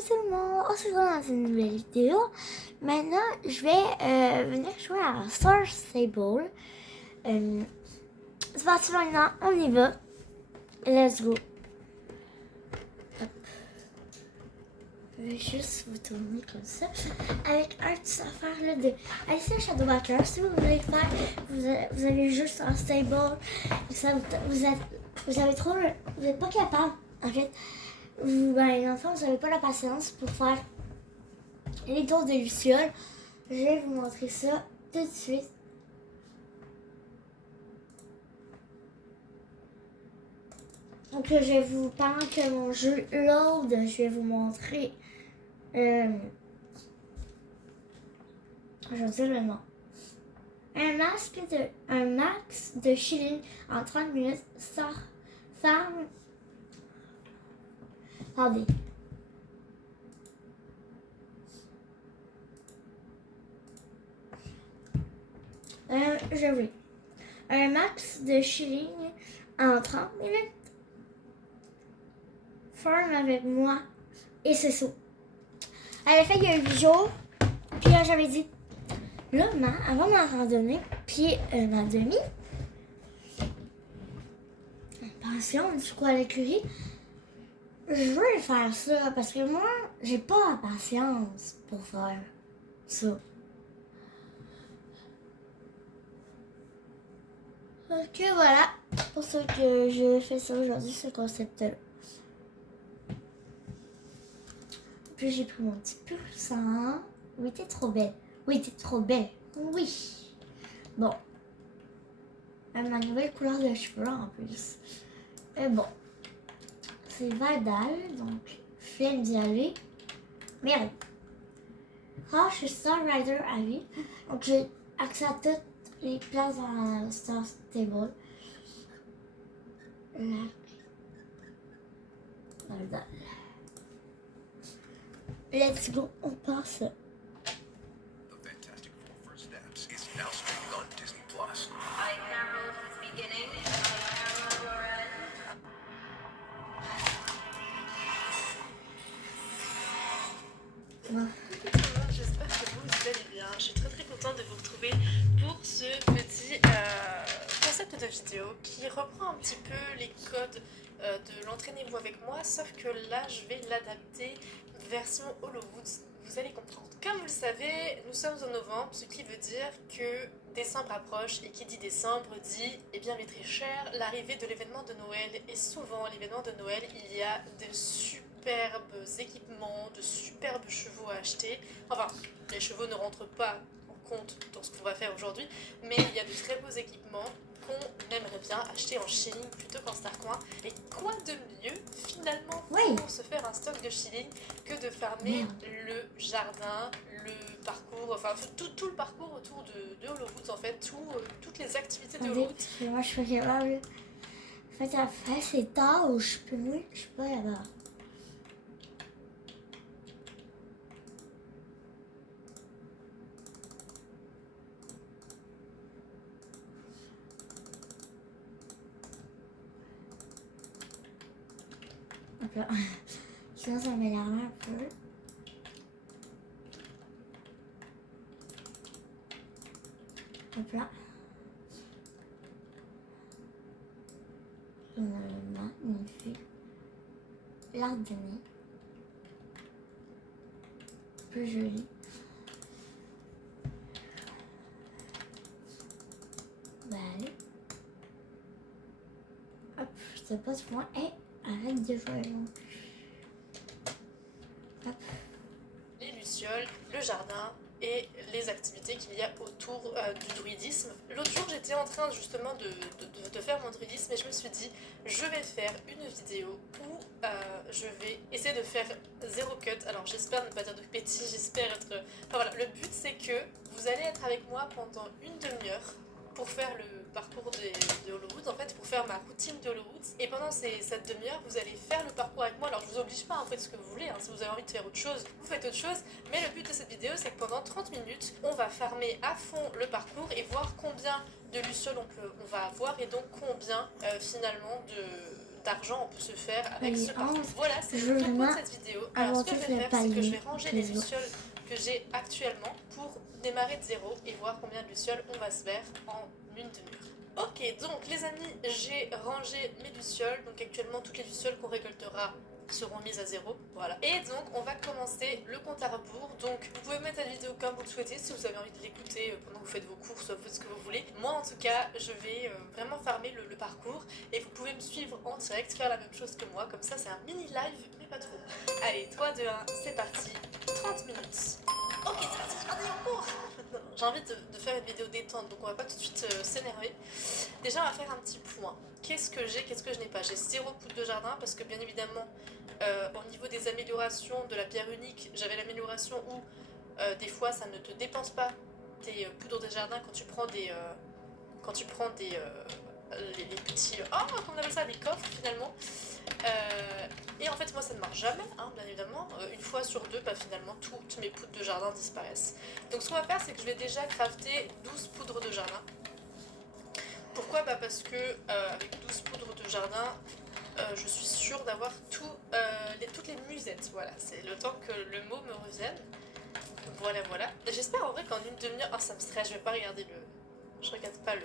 Seulement, on se retrouve dans une nouvelle vidéo. Maintenant, je vais venir jouer à Star Stable. C'est parti maintenant, on y va. Let's go. Hop. Je vais juste vous tourner comme ça. Avec un petit affaire là de Alicia Shadowbacker. Si vous voulez le faire, vous avez juste Star Stable. Vous êtes pas capable, en fait. L'enfant, vous n'avez pas la patience pour faire les tours de Luciole. Je vais vous montrer ça tout de suite. Donc je vais vous, pendant que mon jeu load, je vais vous montrer, je vais dire le nom. Un max de shilling en 30 minutes, farm. Attendez. Je vais. Un max de shilling en 30 minutes. Farm avec moi. Et c'est ça. Elle a fait il y a 8 jours. Puis là, j'avais dit, là, avant ma randonnée, puis ma demi, pension, du coup, à l'écurie, je veux faire ça parce que moi, j'ai pas la patience pour faire ça. Donc voilà, pour ça que je fais ça aujourd'hui, ce concept-là. Puis j'ai pris mon petit pur-sang. Oui, t'es trop belle. Oui, t'es trop belle. Oui. Bon. Ma nouvelle couleur de cheveux en plus. Bon. C'est Vadal, donc flemme d'y aller. Merde. Ah, je suis Star Rider à vie. Donc j'ai accès à toutes les places dans Star Stable. Vadal. Let's go, on passe. The Fantastic Four First Steps is now streaming on Disney+. I herald his beginning, I herald your end. Coucou tout le monde, j'espère que vous allez bien. Je suis très contente de vous retrouver pour ce petit concept de vidéo qui reprend un petit peu les codes de l'entraînez-vous avec moi, sauf que là je vais l'adapter version Holowoods, vous allez comprendre. Comme vous le savez, nous sommes en novembre, ce qui veut dire que décembre approche, et qui dit décembre dit, eh bien mes très chers, l'arrivée de l'événement de Noël. Et souvent, l'événement de Noël, il y a de superbes équipements, de superbes chevaux à acheter. Enfin, les chevaux ne rentrent pas en compte dans ce qu'on va faire aujourd'hui, mais il y a de très beaux équipements qu'on aimerait bien acheter en shilling plutôt qu'en Starcoin. Et quoi de mieux finalement pour se faire un stock de shilling que de farmer le jardin, le parcours, enfin tout le parcours autour de Holowoods en fait, toutes les activités de Holowoods. Moi je suis capable. En fait, après c'est tard où je peux pas là-bas. Hop là. Sinon ça m'énerve un peu. Hop là. On a le magnifique l'Ardennais. Plus joli. Allez. Hop, je sais pas ce point. Arrête de jouer non plus. Hop. Les lucioles, le jardin et les activités qu'il y a autour du druidisme. L'autre jour, j'étais en train justement de faire mon druidisme et je me suis dit, je vais faire une vidéo où je vais essayer de faire 0 cut. Alors j'espère ne pas dire de bêtises, j'espère être... Enfin voilà, le but c'est que vous allez être avec moi pendant une demi-heure pour faire le parcours de Holowoods, en fait, pour faire ma routine de Holowoods. Et pendant cette demi-heure, vous allez faire le parcours avec moi. Alors, je vous oblige pas, en fait, ce que vous voulez. Hein. Si vous avez envie de faire autre chose, vous faites autre chose. Mais le but de cette vidéo, c'est que pendant 30 minutes, on va farmer à fond le parcours et voir combien de lucioles on va avoir et donc combien, finalement, d'argent on peut se faire avec Oui, ce parcours. 11. Voilà, c'est Je le topo vois de cette vidéo. Alors ce que je avant vais tout faire, le c'est que je palier. vais ranger les Les autres. lucioles que j'ai actuellement pour démarrer de zéro et voir combien de lucioles on va se faire en une demi-heure. Ok, donc les amis, j'ai rangé mes lucioles. Donc actuellement, toutes les lucioles qu'on récoltera seront mises à zéro. Voilà. Et donc, on va commencer le compte à rebours. Donc, vous pouvez mettre la vidéo comme vous le souhaitez si vous avez envie de l'écouter pendant que vous faites vos courses, vous faites ce que vous voulez. Moi, en tout cas, je vais vraiment farmer le parcours. Et vous pouvez me suivre en direct, faire la même chose que moi. Comme ça, c'est un mini live, mais pas trop. Allez, 3, 2, 1, c'est parti. 30 minutes. Ok, c'est parti, je vais en cours. J'ai envie de faire une vidéo détente, donc on va pas tout de suite s'énerver. Déjà, on va faire un petit point. Qu'est-ce que j'ai, qu'est-ce que je n'ai pas? J'ai 0 poudre de jardin parce que bien évidemment, au niveau des améliorations de la pierre unique, j'avais l'amélioration où des fois ça ne te dépense pas tes poudres de jardin quand tu prends des les petits comment on appelle ça, des coffres finalement. Et en fait moi ça ne marche jamais, hein, bien évidemment. Une fois sur deux, bah, finalement toutes mes poudres de jardin disparaissent. Donc ce qu'on va faire, c'est que je vais déjà crafter 12 poudres de jardin. Pourquoi? Bah parce que avec 12 poudres de jardin, je suis sûre d'avoir toutes les musettes. Voilà, c'est le temps que le mot me revienne. Voilà, voilà. J'espère en vrai qu'en une demi-heure... Oh, ça me stresse, je vais pas regarder le... Je regarde pas le...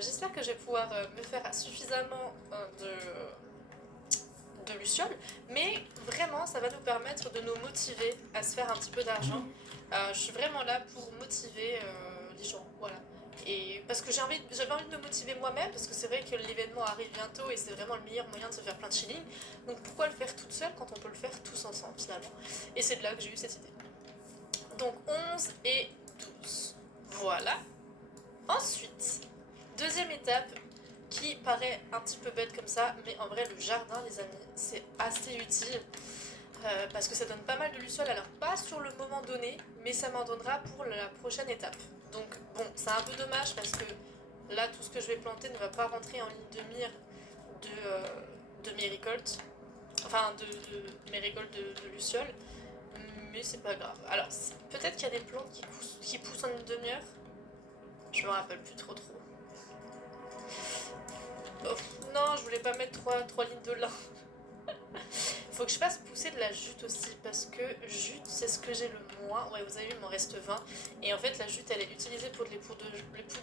J'espère que je vais pouvoir me faire suffisamment de lucioles, mais vraiment ça va nous permettre de nous motiver à se faire un petit peu d'argent. Je suis vraiment là pour motiver les gens, voilà. Et parce que j'avais envie de me motiver moi-même, parce que c'est vrai que l'événement arrive bientôt et c'est vraiment le meilleur moyen de se faire plein de shilling. Donc pourquoi le faire toute seule quand on peut le faire tous ensemble finalement? Et c'est de là que j'ai eu cette idée. Donc 11 et 12. Voilà. Ensuite, deuxième étape, qui paraît un petit peu bête comme ça, mais en vrai le jardin les amis, c'est assez utile. Parce que ça donne pas mal de lucioles, alors pas sur le moment donné, mais ça m'en donnera pour la prochaine étape. Donc bon, c'est un peu dommage parce que là tout ce que je vais planter ne va pas rentrer en ligne de mire de mes récoltes, enfin de mes récoltes de lucioles, mais c'est pas grave. Alors peut-être qu'il y a des plantes qui poussent en une demi-heure, je me rappelle plus trop. Oh, non, je voulais pas mettre 3 lignes de lin. Faut que je fasse pousser de la jute aussi, parce que jute c'est ce que j'ai le moins. Ouais, vous avez vu, il m'en reste 20. Et en fait la jute elle est utilisée pour les poudres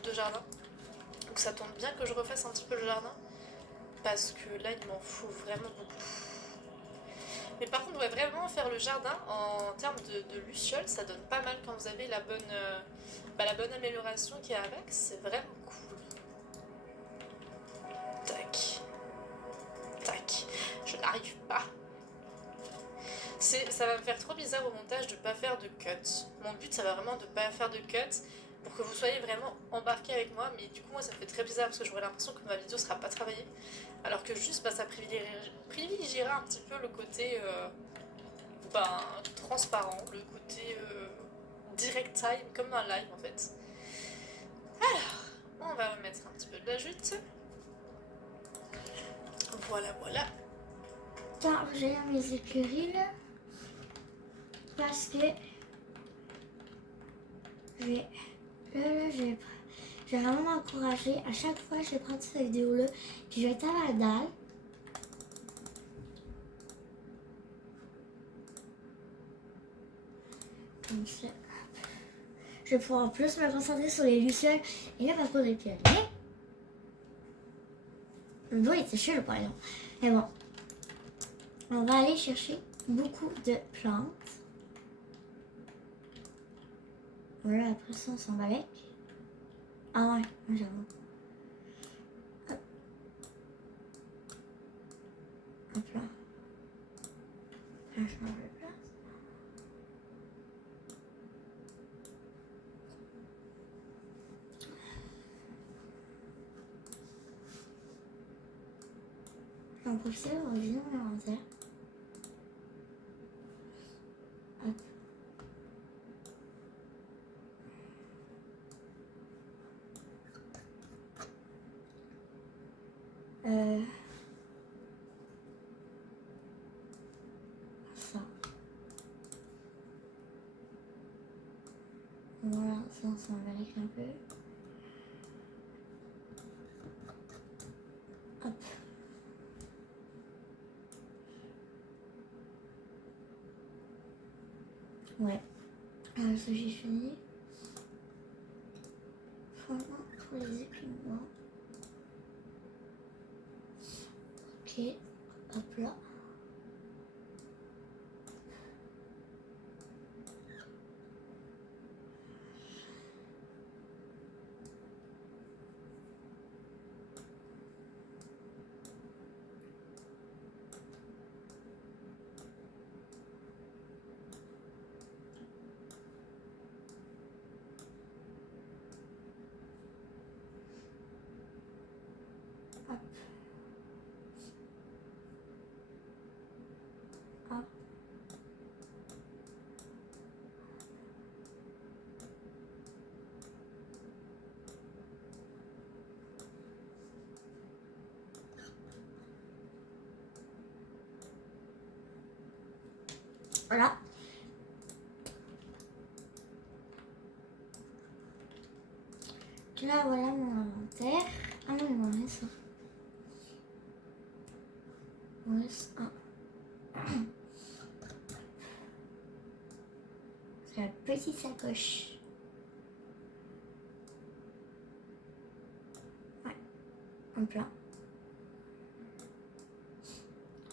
de jardin. Donc ça tombe bien que je refasse un petit peu le jardin, parce que là il m'en faut vraiment beaucoup. Mais par contre, ouais, vraiment faire le jardin en termes de lucioles, ça donne pas mal quand vous avez la bonne amélioration qui est avec, c'est vraiment cool. Tac. Tac. Je n'arrive pas. Ça va me faire trop bizarre au montage de pas faire de cut. Mon but, ça va vraiment de pas faire de cut pour que vous soyez vraiment embarqués avec moi. Mais du coup, moi, ça me fait très bizarre parce que j'aurai l'impression que ma vidéo sera pas travaillée. Alors que juste, ça privilégiera un petit peu le côté transparent, le côté direct time, comme un live en fait. Alors, on va remettre un petit peu de la jute. Voilà, voilà. Attends, j'ai mes écuries là. Parce que je vais vraiment m'encourager. À chaque fois, je vais prendre cette vidéo là. Puis je vais être à la dalle. Comme ça. Je vais pouvoir plus me concentrer sur les lucioles et là, pas pour les pieds. Le dos était chelou par exemple. Mais bon. On va aller chercher beaucoup de plantes. Voilà, après ça, on s'en va avec. Ah ouais, j'avoue. Hop. Hop là. Là, je change de place. J'en profite pour vider mon inventaire. Hop. Ça. Voilà, ça on s'en va avec un peu. Ouais. Ça j'ai fini. Franchement, pour les épinglements. Ok. Hop là. Hop. Hop. Voilà. Là, voilà mon inventaire. Ah non, il m'en reste un. Il m'en reste un. C'est la petite sacoche. Ouais, en plein.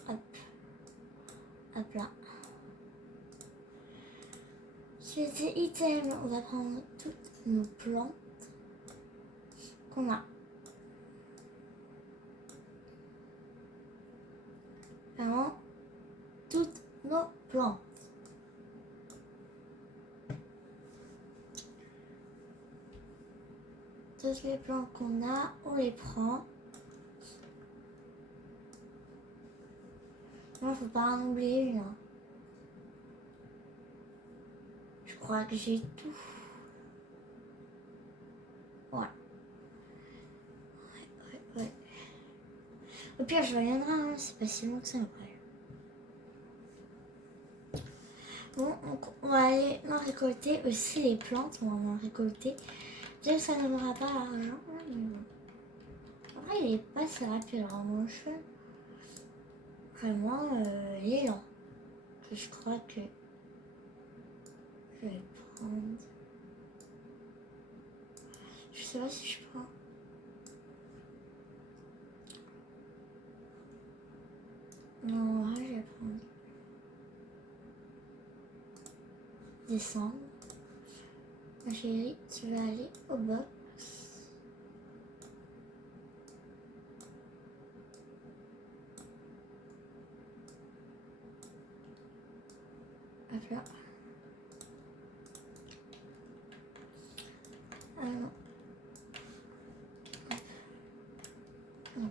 Hop. Hop là. Sur ces items, on va prendre toutes nos plantes qu'on a. Vraiment, toutes nos plantes. Toutes les plantes qu'on a, on les prend. Non, faut pas en oublier une. Hein. Je crois que j'ai tout. Voilà. Ouais. Au pire, je reviendrai, hein. C'est pas si long que ça après. Bon, donc on va aller en récolter aussi les plantes. On va en récolter. Bien que ça ne donnera pas l'argent. Mais bon. Après, il est pas si rapide. Alors, mon cheveu, vraiment, il est lent. Je crois que je vais prendre. Je sais pas si je prends. Non, là, je vais prendre. Descendre. Ma chérie, tu vas aller au box. Hop là. Ah non. Non.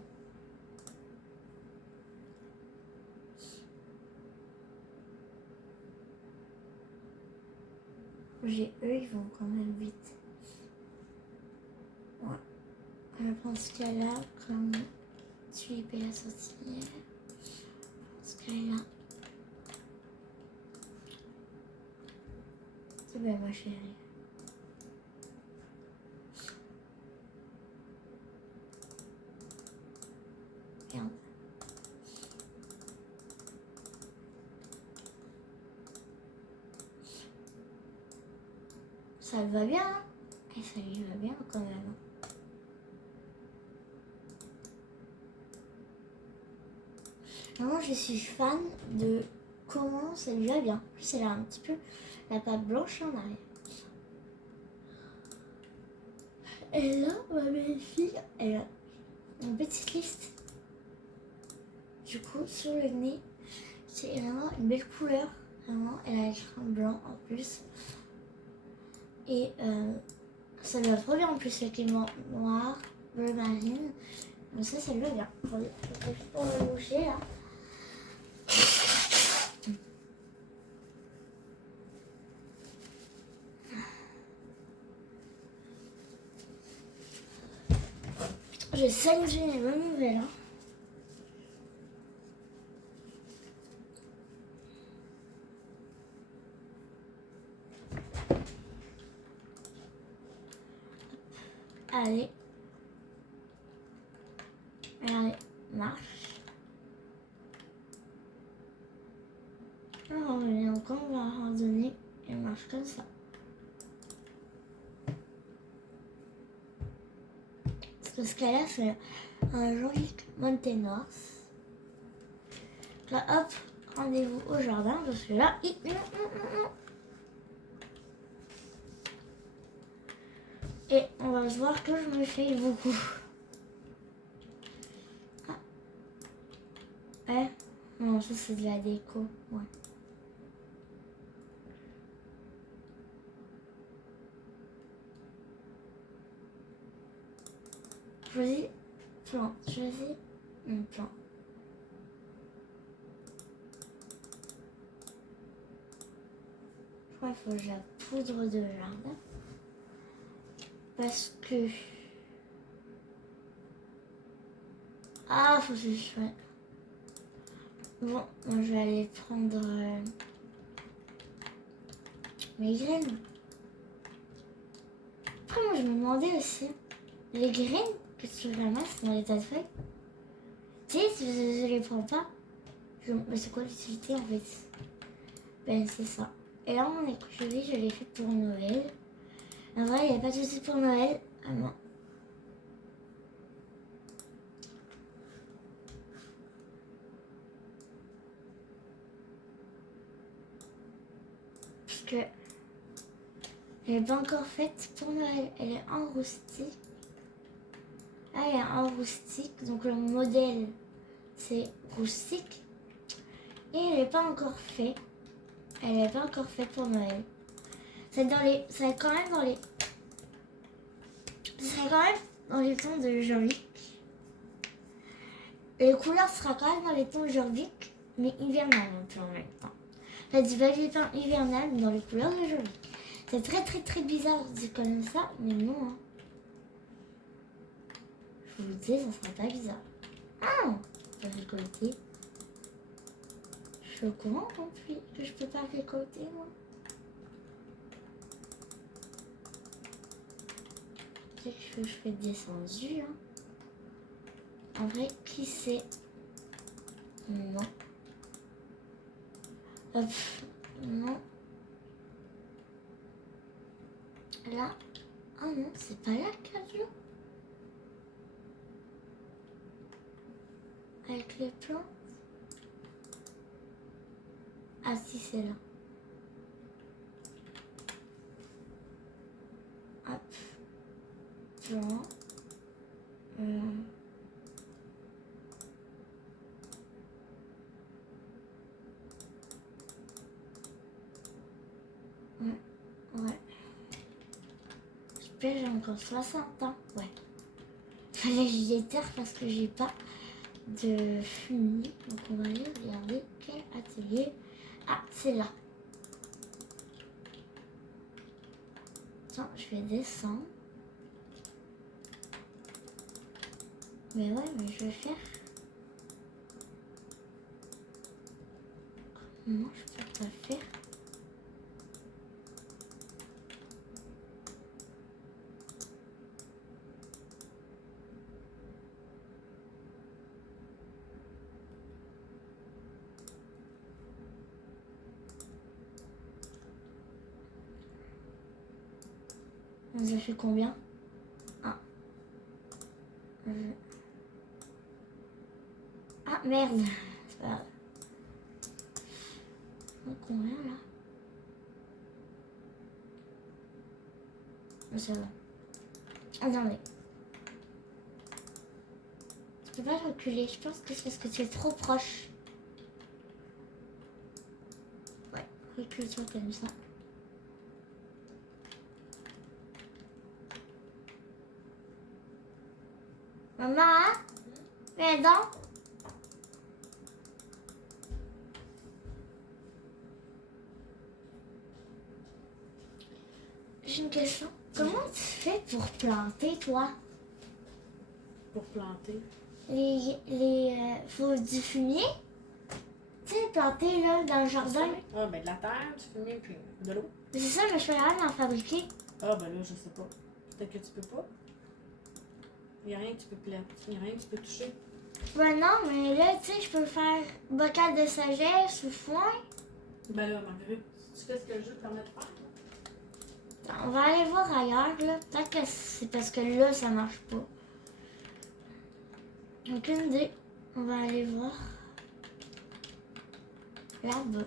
J'ai eux, ils vont quand même vite. Ouais. Je vais prendre ce cas-là comme tulipe et la sorcière. Ce cas-là. C'est bien ma chérie. Regarde. Ça va bien, hein. Et ça lui va bien quand même. Vraiment, je suis fan de comment ça lui va bien. En plus, elle a un petit peu la pâte blanche en arrière. Et là, ma belle-fille, elle a une petite liste. Du coup, sur le nez, c'est vraiment une belle couleur. Vraiment, elle a l'écran blanc en plus. Et ça lui va trop bien en plus avec les noirs, bleu marine. Donc ça lui va bien. Attendez, je vais pour le boucher là. J'ai salé les bonnes nouvelles. Hein. Allez. Allez, marche. Alors, on va encore, on va randonner il marche comme ça. Parce que là, c'est un Jean-Luc Montenos. Là, hop, rendez-vous au jardin, parce que là, et on va se voir que je me fais beaucoup. Ah. Ouais. Non, ça c'est de la déco. Ouais. Choisis plan. Choisis mon plan. Je crois qu'il faut que j'ai la poudre de jardin. Parce que... Ah, faut que je choisisse. Bon, moi, je vais aller prendre mes graines. Après, moi, je me demandais aussi, les graines que tu ramasses dans les tas de feuilles, tu sais, si je les prends pas, mais c'est quoi l'utilité en fait? Ben, c'est ça. Et là, mon écureuil, je l'ai fait pour Noël. En vrai, il n'y a pas de souci pour Noël. Ah non. Parce que elle n'est pas encore faite pour Noël. Elle est en roustique. Ah, elle est en roustique. Donc le modèle, c'est roustique. Et elle n'est pas encore faite. Elle n'est pas encore faite pour Noël. C'est dans les... Ça quand même dans les... Ce serait quand même dans les tons de Jorvik. Les couleurs sera quand même dans les tons Jorvik, mais hivernales un peu en même temps. Ça dit pas du temps hivernal, mais dans les couleurs de Jorvik. C'est très très très bizarre dit comme ça, mais non. Hein. Je vous le dis, ça sera pas bizarre. Ah, je peux récolter. Je suis au courant non plus que je peux pas récolter moi. Que je fais descendu. Hein. En vrai, qui c'est? Non. Hop. Non. Là. Ah non, c'est pas là qu'il y a de l'eau. Avec les plantes. Ah si, c'est là. Hop. Plan. Ouais. J'espère que j'ai encore 60 ans. Ouais. Fallait que j'y éterre parce que j'ai pas de fumier. Donc on va aller regarder quel atelier. Ah, c'est là. Attends, je vais descendre. Mais ouais, mais je vais faire... Comment je peux pas faire? On a fait combien? Ah. Ah merde. C'est pas grave. Combien là? Ça va. Attendez. Je peux pas reculer. Je pense que c'est parce que tu es trop proche. Ouais, recule-toi comme ça. Maman, les dents. J'ai une question. Comment tu fais pour planter, toi? Pour planter. Faut du fumier? Tu sais, planter là, dans le jardin. Ah, ben de la terre, du fumier, puis de l'eau. C'est ça, mais je peux rien en fabriquer. Ah, ben là, je sais pas. Peut-être que tu peux pas. Il n'y a rien que tu peux plaire. Il n'y a rien que tu peux toucher. Ben non, mais là, tu sais, je peux faire bocal de sagesse ou foin. Ben là, Marguerite, Tu fais ce que le jeu te permet de faire? On va aller voir ailleurs, là. Peut-être que c'est parce que là, ça marche pas. Aucune idée. On va aller voir là-bas.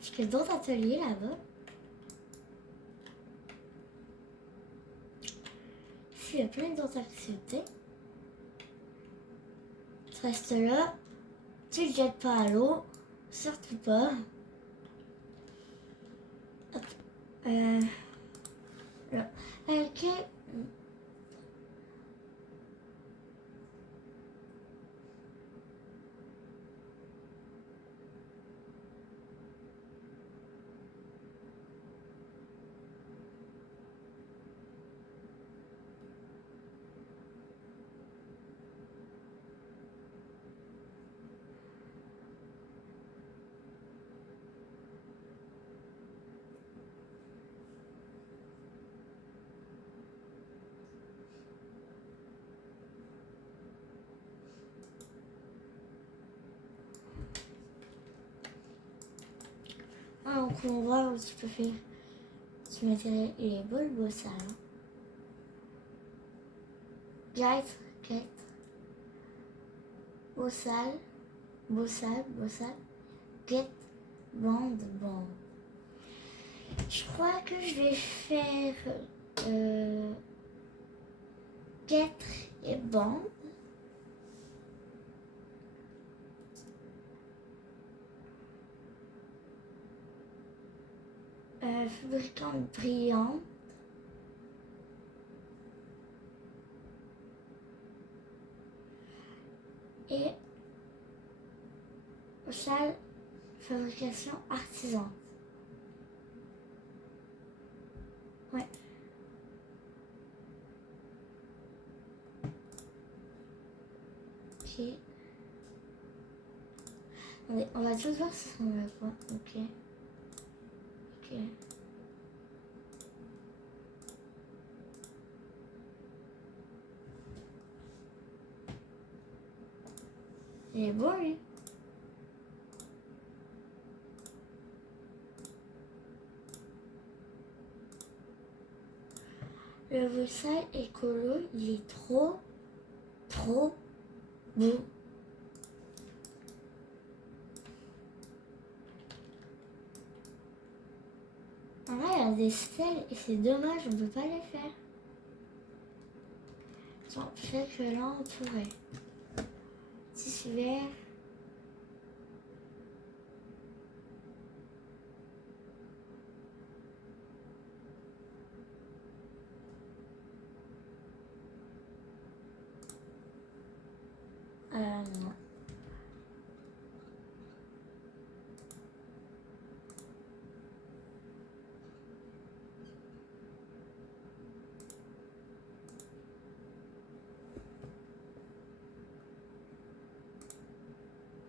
Est-ce qu'il y a d'autres ateliers là-bas? Ici, il y a plein d'autres activités. Tu restes là. Tu ne jettes pas à l'eau. Surtout pas. Hop. Là. Ok. Ah, donc on voit où tu peux faire. Tu mettrais les boules au salon. Guide, quête. Beau sale, beau sale, beau sale. Quête, bande, bande. Je crois que je vais faire quête et bande. Fabricant brillant. Et salle fabrication artisan. Ouais. Ok. Allez, on va tous voir si ça ressemble à quoi. Ok. Ok. Il est beau lui. Le Volkswagen écolo, il est trop beau. En vrai, il y a des stèles et c'est dommage, on peut pas les faire. Attends, peut-être que là on pourrait. Tissu vert. Non.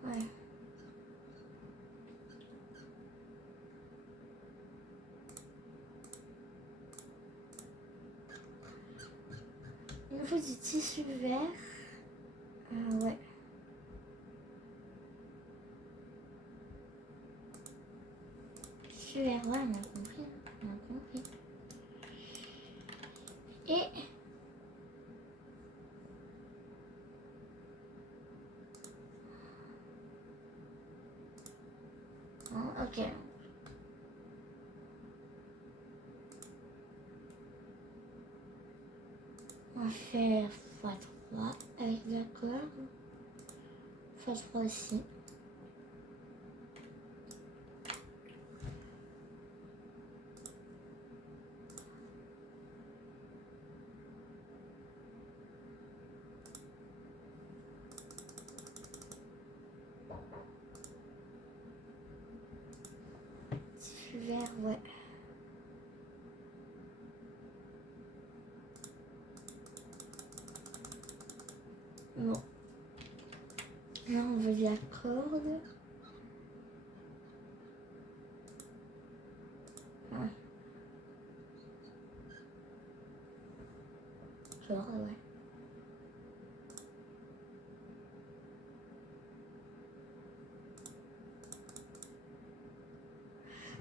Ouais. Il nous faut du tissu vert. Ouais. Tissu vert, ouais, on a compris. On a compris. Et ok. On va faire x3 avec de la corde. x3 aussi. Tissu vert, ouais. Bon. Là, on veut de la corde. Ouais. Corde, ouais.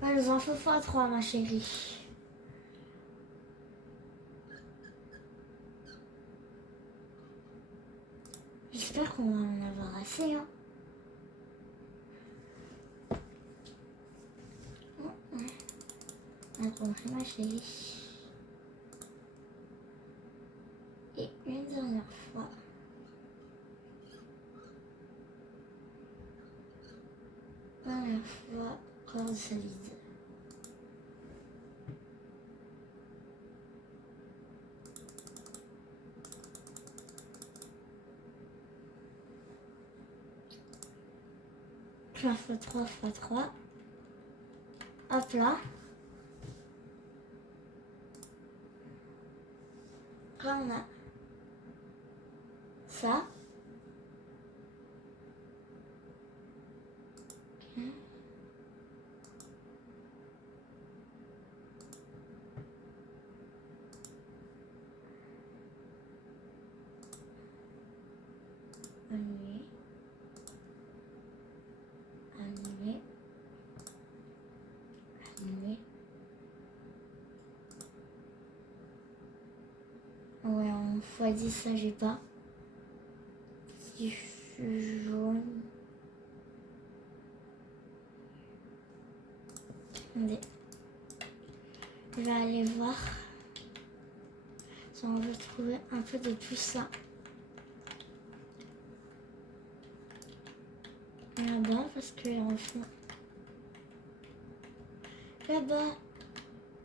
Elles en font fois 3, ma chérie. J'espère qu'on va en avoir assez, hein. Attends, ma chérie. Et une dernière fois. Dernière fois, corde solide. Je la fais 3 fois 3. Hop là. Là, on a ça. Ok. Annuler. Annuler. Annuler. Ouais, en x10, ça j'ai pas. Si je suis jaune. Attendez. Je vais aller voir si on veut trouver un peu de tout ça. Là-bas, parce que en fond. Là-bas,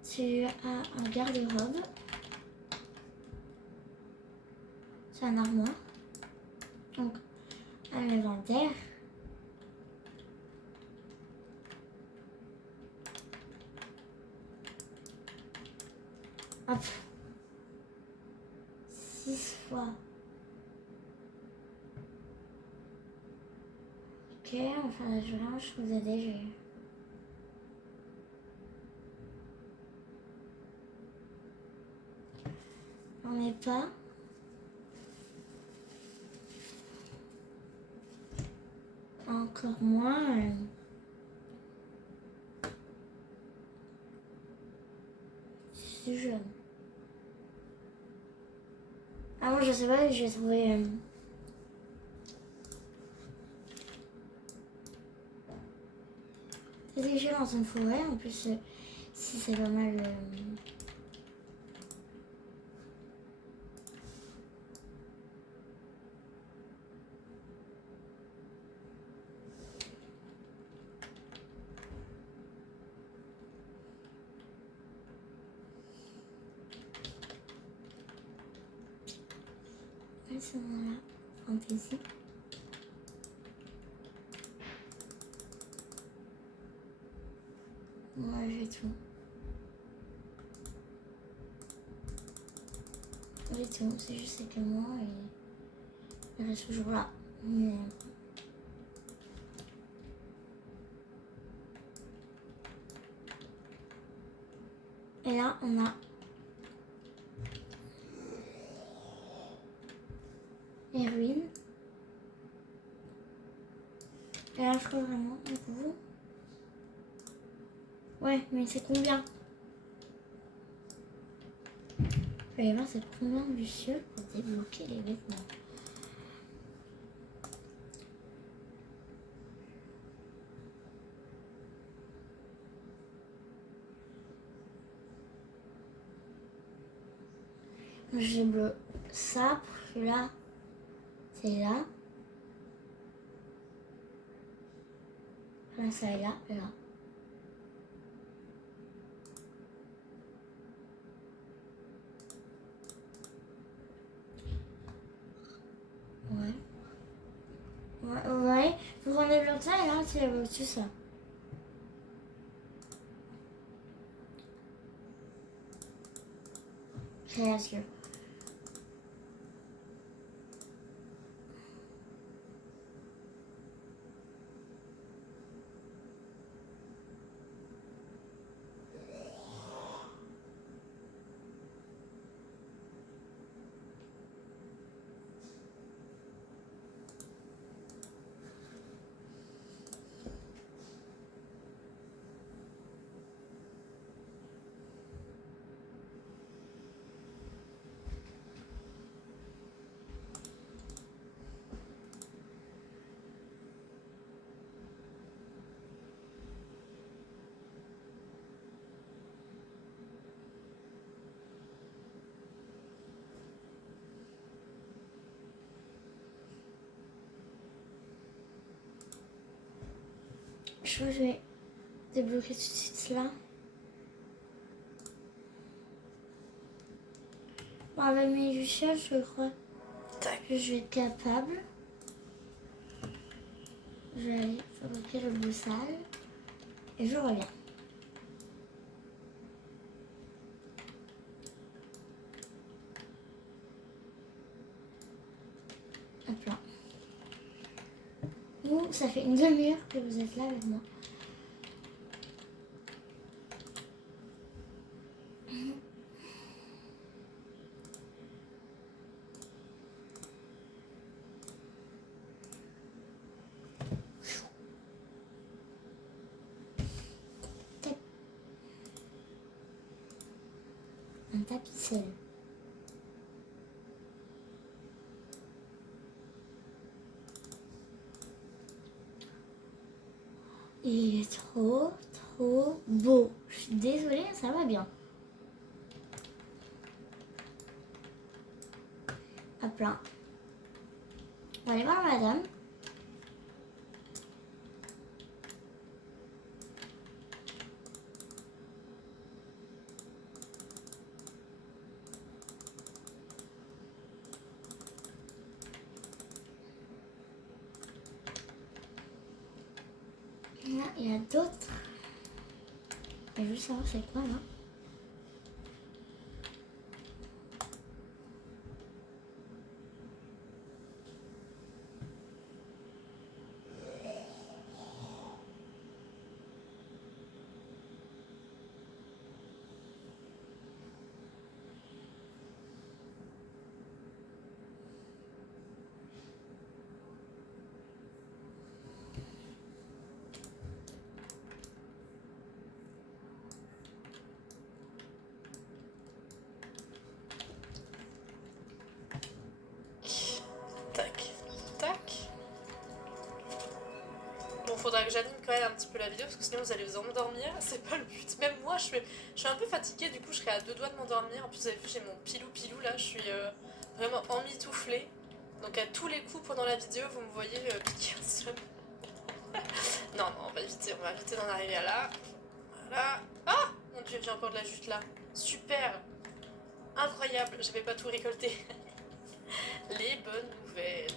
tu as un garde-robe. C'est un armoire. Donc, un inventaire. Hop. 6 fois. Ok, enfin, je vais vraiment vous aider. On n'est pas. Encore moins. Je suis jeune. Ah, moi, je sais pas, j'ai trouvé. C'est déjà dans une forêt. En plus, si c'est pas mal. C'est dans la fantaisie. Moi, j'ai tout. J'ai tout. C'est juste que moi, il reste toujours là. Mais... Et là, on a les ruines. Et là, je crois vraiment, du coup. Ouais, mais c'est combien? Je vais aller voir c'est combien du ciel pour débloquer les vêtements. J'ai bleu ça, parce que là, c'est là. Là, ça est là, et là. Ouais. Ouais, faut qu'on débloque ça, et là, tu débloques tout ça. Création. Je crois que je vais débloquer tout de suite là. Bon, avec mes lucioles, je crois Tac. que je vais être capable. Je vais aller fabriquer le bossal. Et je reviens. Hop là. Vous, ça fait une demi-heure que vous êtes là avec moi. Un tapissel. Il est trop beau. Je suis désolée, ça va bien. Hop là. On va aller voir madame. Là, il y a d'autres. Je veux savoir c'est quoi là. Tac. Tac. Bon, faudra que j'anime quand même un petit peu la vidéo parce que sinon vous allez vous endormir. C'est pas le but. Même moi, je suis un peu fatiguée. Du coup, je serai à 2 doigts de m'endormir. En plus, vous avez vu, j'ai mon pilou là. Je suis vraiment emmitouflée. Donc, à tous les coups pendant la vidéo, vous me voyez piquer un seum. Non, on va éviter d'en arriver à là. Voilà. Ah mon dieu, j'ai encore de la jute là. Super. Incroyable. J'avais pas tout récolté. Les bonnes nouvelles.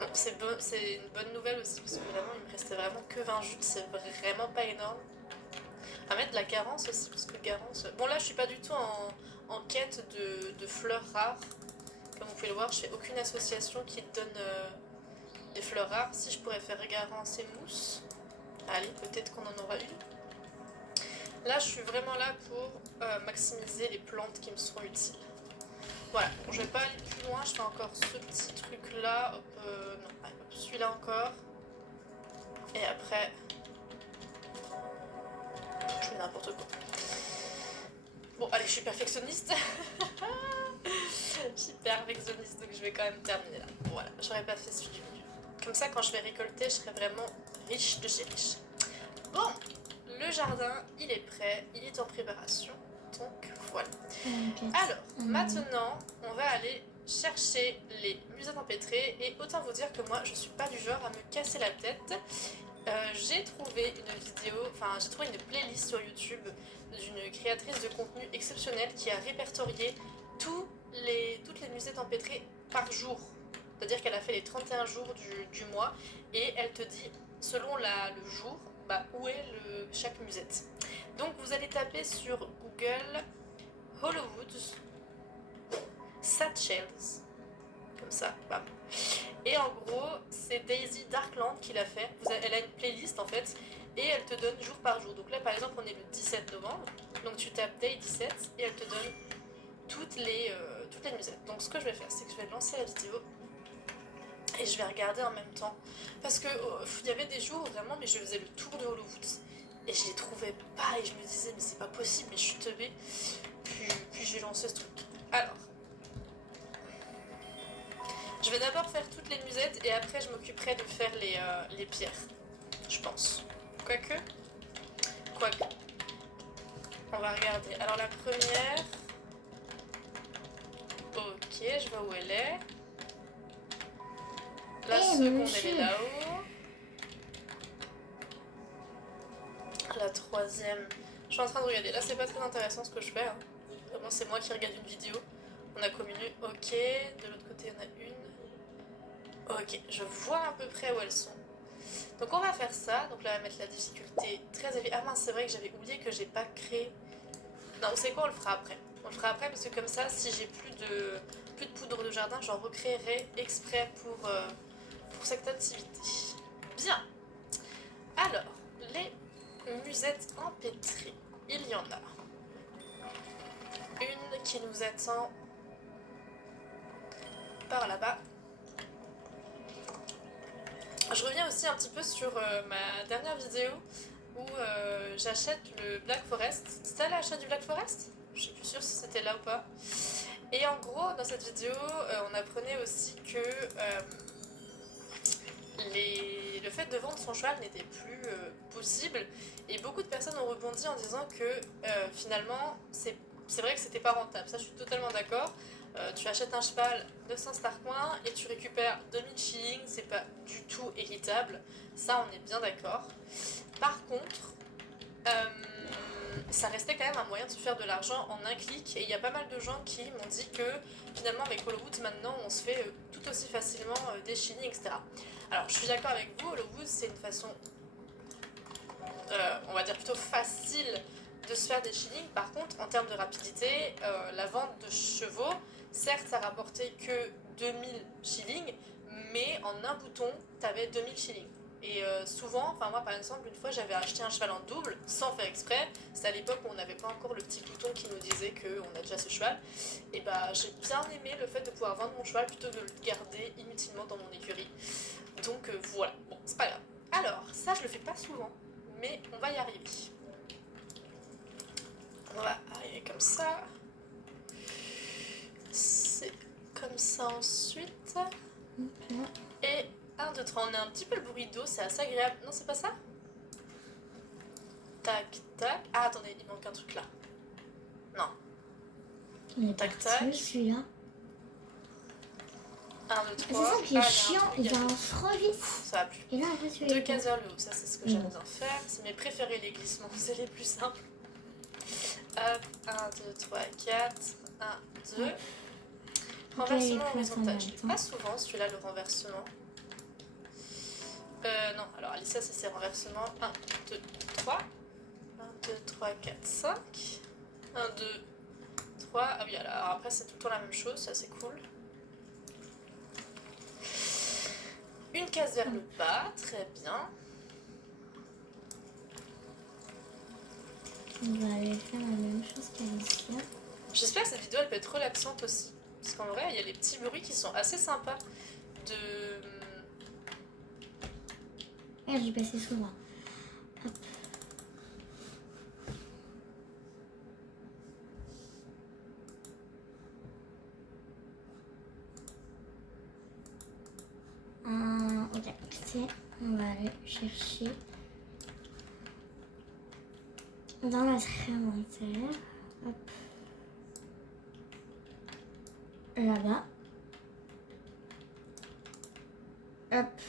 Bon, c'est une bonne nouvelle aussi parce que vraiment il me restait vraiment que 20 jutes, c'est vraiment pas énorme. À mettre de la carence aussi parce que carence. Bon là je suis pas du tout en quête de fleurs rares. Comme vous pouvez le voir, je fais aucune association qui donne des fleurs rares. Si je pourrais faire garance et mousse. Allez, peut-être qu'on en aura une. Là je suis vraiment là pour maximiser les plantes qui me seront utiles. Voilà, bon, je vais pas aller plus loin, je fais encore ce petit truc là, non, allez, hop, celui-là encore, et après, je fais n'importe quoi. Bon, allez, je suis perfectionniste, je suis perfectionniste, donc je vais quand même terminer là. Bon, voilà, j'aurais pas fait celui du milieu. Comme ça, quand je vais récolter, je serai vraiment riche de chez riche. Bon, le jardin, il est prêt, il est en préparation. Donc voilà. Alors, maintenant, on va aller chercher les musettes empêtrées. Et autant vous dire que moi, je suis pas du genre à me casser la tête. J'ai trouvé une playlist sur YouTube d'une créatrice de contenu exceptionnelle qui a répertorié toutes les musettes empêtrées par jour. C'est-à-dire qu'elle a fait les 31 jours du mois et elle te dit, selon le jour, où est chaque musette. Donc vous allez taper sur Google Hollowoods Satchels, comme ça, bam. Et en gros, c'est Daisy Darkland qui l'a fait. Elle a une playlist en fait, et elle te donne jour par jour. Donc là par exemple, on est le 17 novembre, donc tu tapes Day 17 et elle te donne toutes les musettes. Donc ce que je vais faire, c'est que je vais lancer la vidéo et je vais regarder en même temps. Parce que il y avait des jours vraiment, mais je faisais le tour de Hollowoods. Et je les trouvais pas et je me disais mais c'est pas possible, mais je suis teubée. Puis j'ai lancé ce truc. Alors, je vais d'abord faire toutes les musettes et après je m'occuperai de faire les pierres. Je pense. Quoique. On va regarder. Alors la première. Ok, je vois où elle est. La seconde elle est là-haut. la troisième. Je suis en train de regarder. Là, c'est pas très intéressant ce que je fais. Hein. Vraiment, c'est moi qui regarde une vidéo. On a communiqué. Ok. De l'autre côté, il y en a une. Ok. Je vois à peu près où elles sont. Donc, on va faire ça. Donc là, on va mettre la difficulté très élevée. Ah mince, c'est vrai que j'avais oublié que j'ai pas créé. Non, vous savez quoi, on le fera après. On le fera après parce que comme ça, si j'ai plus de poudre de jardin, j'en recréerai exprès pour cette activité. Bien. Alors, les musettes empêtrées. Il y en a une qui nous attend par là-bas. Je reviens aussi un petit peu sur ma dernière vidéo où j'achète le Black Forest. C'était l'achat du Black Forest? Je suis plus sûre si c'était là ou pas. Et en gros, dans cette vidéo, on apprenait aussi que le fait de vendre son cheval n'était plus possible. Et beaucoup de personnes ont rebondi en disant que finalement, c'est vrai que c'était pas rentable. Ça, je suis totalement d'accord. Tu achètes un cheval de Saint-Starcoin et tu récupères 2000 shillings, c'est pas du tout équitable. Ça, on est bien d'accord. Par contre, ça restait quand même un moyen de se faire de l'argent en un clic. Et il y a pas mal de gens qui m'ont dit que finalement, avec Hollowoods, maintenant, on se fait tout aussi facilement des shillings, etc. Alors, je suis d'accord avec vous, Hollowoods, c'est une façon, on va dire plutôt facile de se faire des shillings. Par contre, en termes de rapidité, la vente de chevaux, certes, ça rapportait que 2000 shillings, mais en un bouton, t'avais 2000 shillings. Et souvent, enfin moi par exemple, une fois j'avais acheté un cheval en double, sans faire exprès, c'était à l'époque où on n'avait pas encore le petit bouton qui nous disait qu'on a déjà ce cheval, et bah j'ai bien aimé le fait de pouvoir vendre mon cheval plutôt que de le garder inutilement dans mon écurie. Donc voilà, bon c'est pas grave. Alors, ça je le fais pas souvent, mais on va y arriver. On va arriver comme ça. C'est comme ça ensuite. Et 1, 2, 3, on a un petit peu le bruit d'eau, c'est assez agréable. Non, c'est pas ça? Tac, tac. Ah, attendez, il manque un truc là. Non. Il est Tac, parti, tac. celui-là. 1, 2, C'est 3. ça qui est chiant, il avance trop vite. Ça va plus. Et là, après, tu 2 cases vers le haut, ça c'est ce que j'aime Mm. bien faire. C'est mes préférés les glissements, c'est les plus simples. Hop, 1, 2, 3, 4. 1, 2. Renversement horizontal. Je l'ai pas souvent celui-là, le renversement. Non, alors Alicia, c'est ses renversements. 1, 2, 3. 1, 2, 3, 4, 5. 1, 2, 3. Ah oui, alors après, c'est tout le temps la même chose, ça c'est cool. Une case vers le bas, très bien. On va aller faire la même chose qu'Alicia. J'espère que cette vidéo elle peut être relaxante aussi. Parce qu'en vrai, il y a des petits bruits qui sont assez sympas. Regarde, j'ai passé souvent. Hop. Ok, c'est. On va aller chercher dans notre inventaire. Hop. Là-bas. Hop.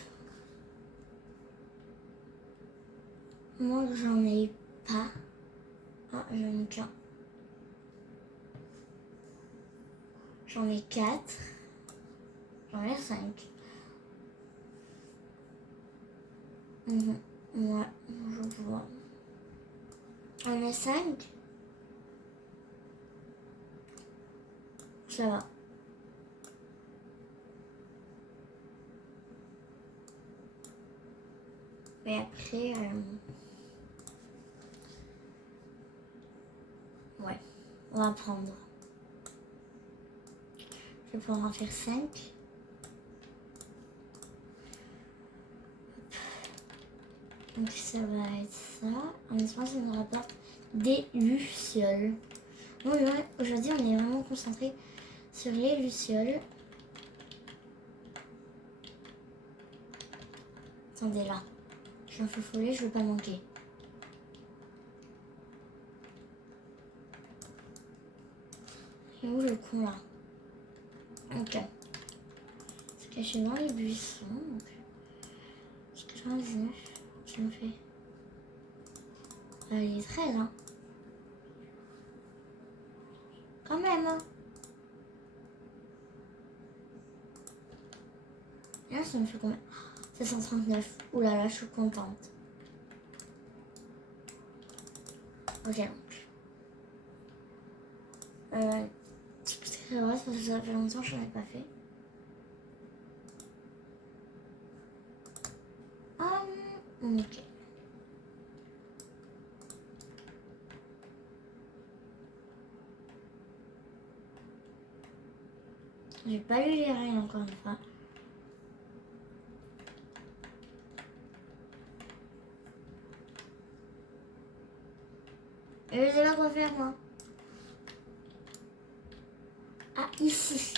Moi, j'en ai pas. Ah, j'en ai qu'un. J'en ai 4. J'en ai 5. Ouais, je vois. On a 5. Ça va. Et après, ouais, on va prendre. Je vais pouvoir en faire 5. Donc ça va être ça. En espérant que ça nous rapporte des lucioles. Donc aujourd'hui, on est vraiment concentré sur les lucioles. Attendez là. Je suis un feu follet, je veux pas manquer. Et où le con là? Ok. C'est caché dans les buissons. Donc 99. Je me fais pas les 13, hein. Quand même, hein. Et là, ça me fait combien? 739. Ouh là là, je suis contente. Ok, donc. C'est vrai, parce que ça fait longtemps que je n'en ai pas fait. Ok. J'ai pas lu les règles encore une fois. Et je sais pas quoi faire moi. Ah, ici.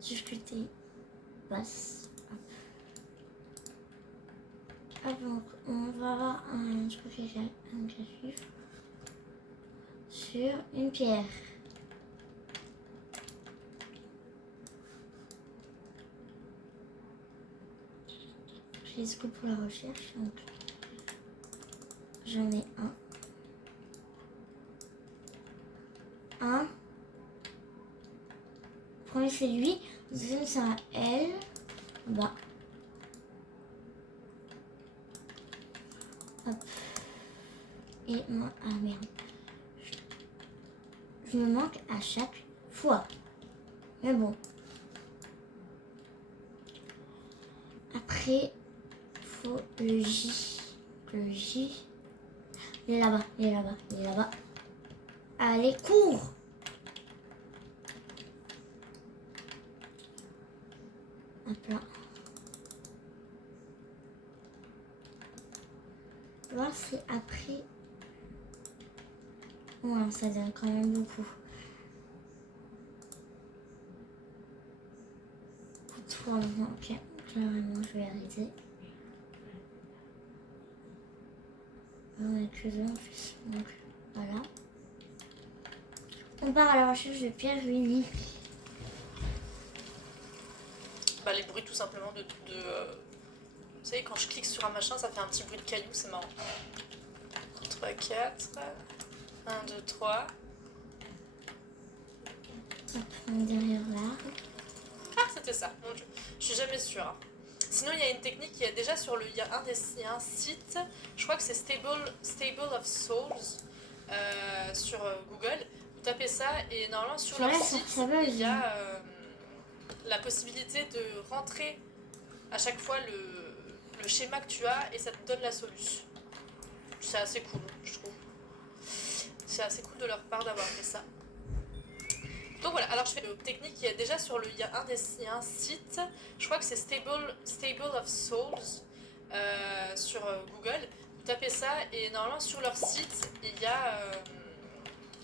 Discuter. Passe. Hop, donc on va avoir un truc à suivre sur une pierre. J'ai des scoops pour la recherche, donc j'en ai un. Le premier c'est lui, le deuxième c'est un L. Bah. Hop. Et moi, ah merde. Je me manque à chaque fois. Mais bon. Après, faut le J. Le J. Il est là-bas, il est là-bas, il est là-bas. Allez, cours! Hop là. Voir si après. Ouais, ça donne quand même beaucoup. Pour le moment, ok. Clairement, je vais arrêter. On a que deux en plus. Donc, voilà. On part à la recherche de pierre unique. Bah, les bruits tout simplement de vous savez, quand je clique sur un machin, ça fait un petit bruit de caillou, c'est marrant. 3, 4. 1, 2, 3. Hop, on est derrière l'arbre. Ah, c'était ça, mon dieu. Je suis jamais sûre. Hein. Sinon, il y a une technique, il y a déjà sur le. Il y a un site, je crois que c'est Stable of Souls sur Google. Vous tapez ça et normalement sur leur site, il y a la possibilité de rentrer à chaque fois le schéma que tu as et ça te donne la solution. C'est assez cool, je trouve. C'est assez cool de leur part d'avoir fait ça. Donc voilà, alors je fais une technique qui est déjà sur le. Il y a un site, je crois que c'est Stable of Souls sur Google. Vous tapez ça et normalement sur leur site, il y a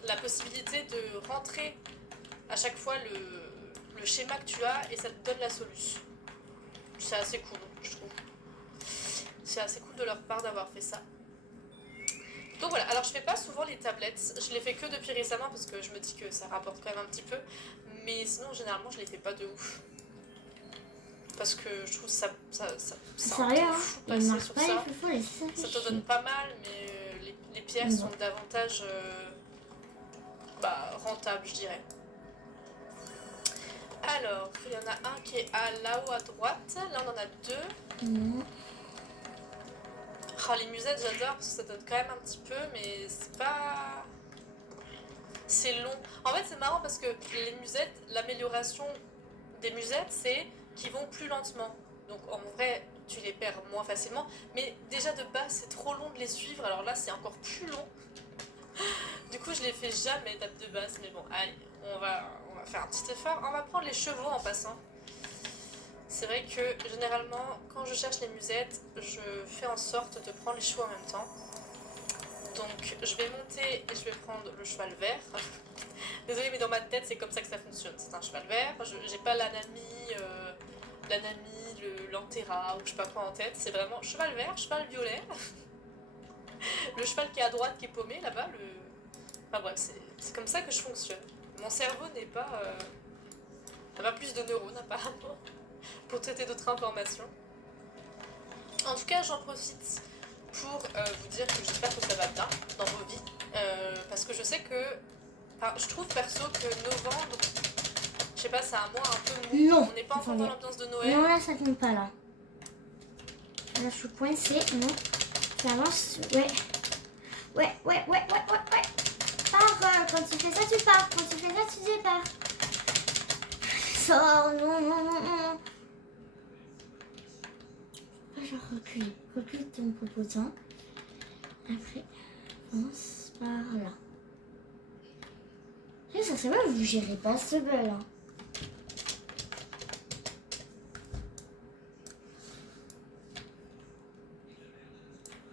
la possibilité de rentrer à chaque fois le schéma que tu as et ça te donne la solution. C'est assez cool, je trouve. C'est assez cool de leur part d'avoir fait ça. Donc voilà, alors je fais pas souvent les tablettes, je les fais que depuis récemment parce que je me dis que ça rapporte quand même un petit peu, mais sinon généralement je les fais pas de ouf. Parce que je trouve ça Sérieux, hein? passer Il sur pas ça. les faux, Ça te donne pas mal, mais les pierres sont davantage rentables, je dirais. Alors, il y en a un qui est là-haut à droite, là on en a deux. Non. Oh, les musettes j'adore parce que ça donne quand même un petit peu, mais c'est pas... C'est long. En fait c'est marrant parce que les musettes, l'amélioration des musettes c'est qu'ils vont plus lentement. Donc en vrai tu les perds moins facilement, mais déjà de base c'est trop long de les suivre, alors là c'est encore plus long. Du coup je les fais jamais tape de base, mais bon allez, on va faire un petit effort. On va prendre les chevaux en passant. C'est vrai que généralement, quand je cherche les musettes, je fais en sorte de prendre les chevaux en même temps. Donc je vais monter et je vais prendre le cheval vert. Désolée, mais dans ma tête, c'est comme ça que ça fonctionne. C'est un cheval vert. J'ai pas l'anami, l'antera ou je sais pas quoi en tête. C'est vraiment cheval vert, cheval violet. le cheval qui est à droite, qui est paumé là-bas. Enfin bref, c'est comme ça que je fonctionne. Mon cerveau n'a pas plus de neurones apparemment pour traiter d'autres informations. En tout cas, j'en profite pour vous dire que j'espère que ça va bien dans vos vies. Parce que je sais que... Enfin, je trouve perso que novembre, je sais pas, c'est un mois un peu mou. Non, On n'est pas encore attendez. dans l'ambiance de Noël. Non, là, ça compte pas, là. Là, je suis coincée. Non. Ça avance. Ouais. Ouais. Pars. Quand tu fais ça, tu pars. Quand tu fais ça, tu dépars. Sors. Non. Je recule. Recule ton popotin. Après, avance par là. Et ça, c'est vrai, vous gérez pas ce bel, hein.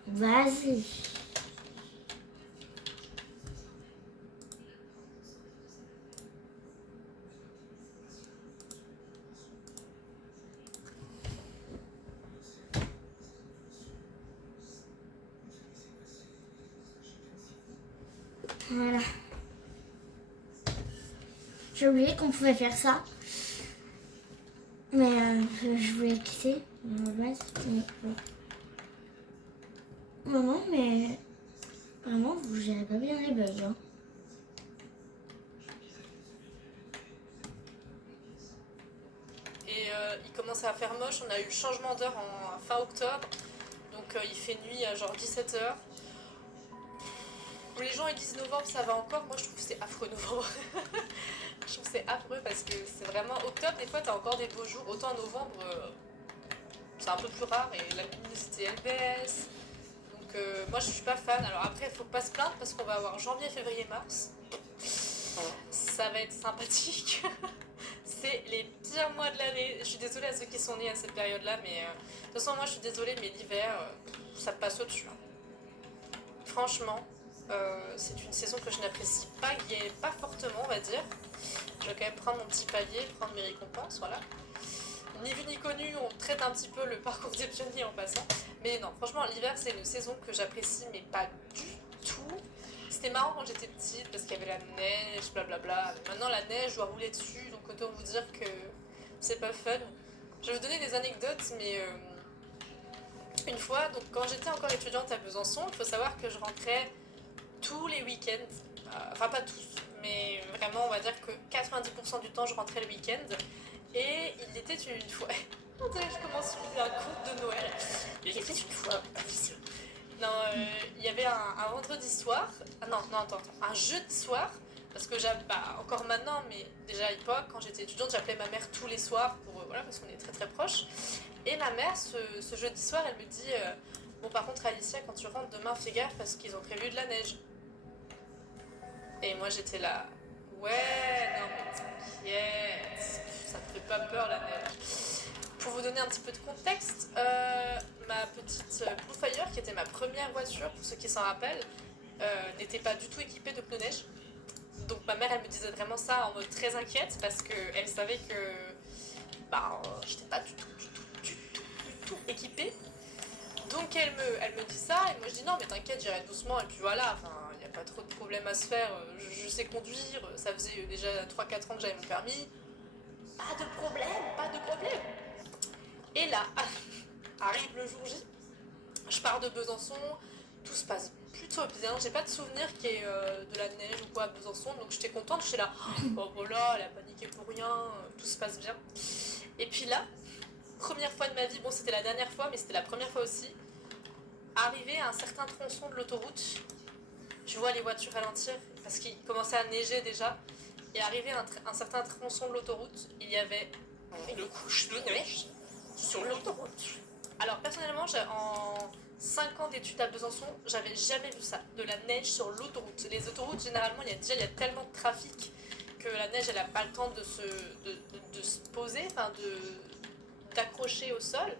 Vas-y. Voilà. J'ai oublié qu'on pouvait faire ça. Mais je voulais quitter la base. Mais bon. Non, mais vraiment, vous gérez pas bien les bugs. Hein. Et il commence à faire moche. On a eu le changement d'heure en fin octobre. Donc il fait nuit à genre 17h. Les gens ils disent novembre ça va encore. Moi je trouve que c'est affreux novembre. Je trouve que c'est affreux parce que c'est vraiment octobre. Des fois t'as encore des beaux jours. Autant novembre c'est un peu plus rare et la luminosité elle baisse. Donc moi je suis pas fan. Alors après il faut pas se plaindre parce qu'on va avoir janvier, février, mars. Ça va être sympathique. C'est les pires mois de l'année. Je suis désolée à ceux qui sont nés à cette période-là, mais de toute façon, moi je suis désolée, mais l'hiver, ça passe au-dessus. Franchement, c'est une saison que je n'apprécie pas fortement, on va dire. Je vais quand même prendre mon petit palier, prendre mes récompenses, voilà. Ni vu ni connu, on traite un petit peu le parcours des pionniers en passant. Mais non, franchement, l'hiver, c'est une saison que j'apprécie, mais pas du tout. C'était marrant quand j'étais petite parce qu'il y avait la neige, blablabla. Mais maintenant, la neige, je dois rouler dessus, donc autant vous dire que c'est pas fun. Je vais vous donner des anecdotes, mais une fois, donc quand j'étais encore étudiante à Besançon, il faut savoir que je rentrais tous les week-ends. Enfin, pas tous, mais vraiment, on va dire que 90% du temps, je rentrais le week-end. Et il était une fois. Je commence à un conte de Noël. Il était une fois. Non, il y avait un vendredi soir. Ah non, attends. Un jeudi soir. Parce que encore maintenant, mais déjà à l'époque, quand j'étais étudiante, j'appelais ma mère tous les soirs voilà, parce qu'on est très très proches. Et ma mère, ce jeudi soir, elle me dit bon, par contre, Alicia, quand tu rentres demain, fais gaffe parce qu'ils ont prévu de la neige. Et moi, j'étais là. Ouais, non, mais t'inquiète. Ça me fait pas peur la neige. Pour vous donner un petit peu de contexte, ma petite Blue Fire, qui était ma première voiture, pour ceux qui s'en rappellent, n'était pas du tout équipée de pneus neige. Donc ma mère, elle me disait vraiment ça en mode très inquiète parce qu'elle savait que j'étais pas du tout équipée. Donc elle me dit ça et moi je dis non mais t'inquiète, j'irai doucement et puis voilà, il n'y a pas trop de problème à se faire, je sais conduire, ça faisait déjà 3-4 ans que j'avais mon permis. Pas de problème. Et là, arrive le jour J, je pars de Besançon, tout se passe plutôt bien, j'ai pas de souvenir qu'il y ait de la neige ou quoi à Besançon, donc j'étais contente, j'étais là, oh voilà, elle a paniqué pour rien, tout se passe bien. Et puis là, première fois de ma vie, bon c'était la dernière fois, mais c'était la première fois aussi, arrivé à un certain tronçon de l'autoroute, je vois les voitures ralentir, parce qu'il commençait à neiger déjà, et arrivé à un certain tronçon de l'autoroute, il y avait une couche de neige sur l'autoroute. Alors personnellement, en 5 ans d'études à Besançon, j'avais jamais vu ça, de la neige sur l'autoroute. Les autoroutes, généralement, il y a tellement de trafic que la neige, elle n'a pas le temps de se poser, d'accrocher au sol.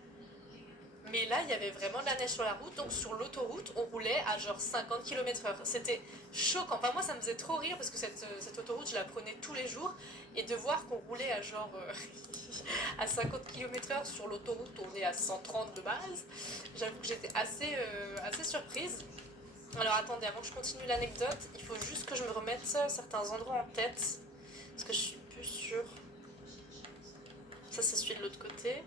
Mais là, il y avait vraiment de la neige sur la route, donc sur l'autoroute, on roulait à genre 50 km/h. C'était choquant. Enfin, moi, ça me faisait trop rire parce que cette autoroute, je la prenais tous les jours. Et de voir qu'on roulait à genre à 50 km/h sur l'autoroute, on est à 130 de base, j'avoue que j'étais assez surprise. Alors attendez, avant que je continue l'anecdote, il faut juste que je me remette certains endroits en tête. Parce que je suis plus sûre. Ça, c'est celui de l'autre côté.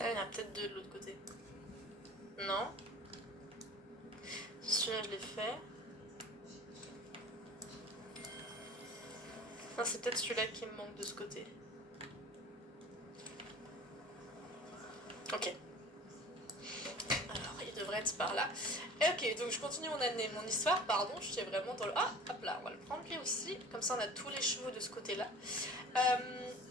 Ah, il y en a peut-être deux de l'autre côté. Non. Celui-là, je l'ai fait. Non, c'est peut-être celui-là qui me manque de ce côté. Ok. Alors, il devrait être par là. Et ok, donc je continue mon histoire, pardon, je suis vraiment dans le... Ah, hop là, on va le prendre lui aussi, comme ça on a tous les chevaux de ce côté-là.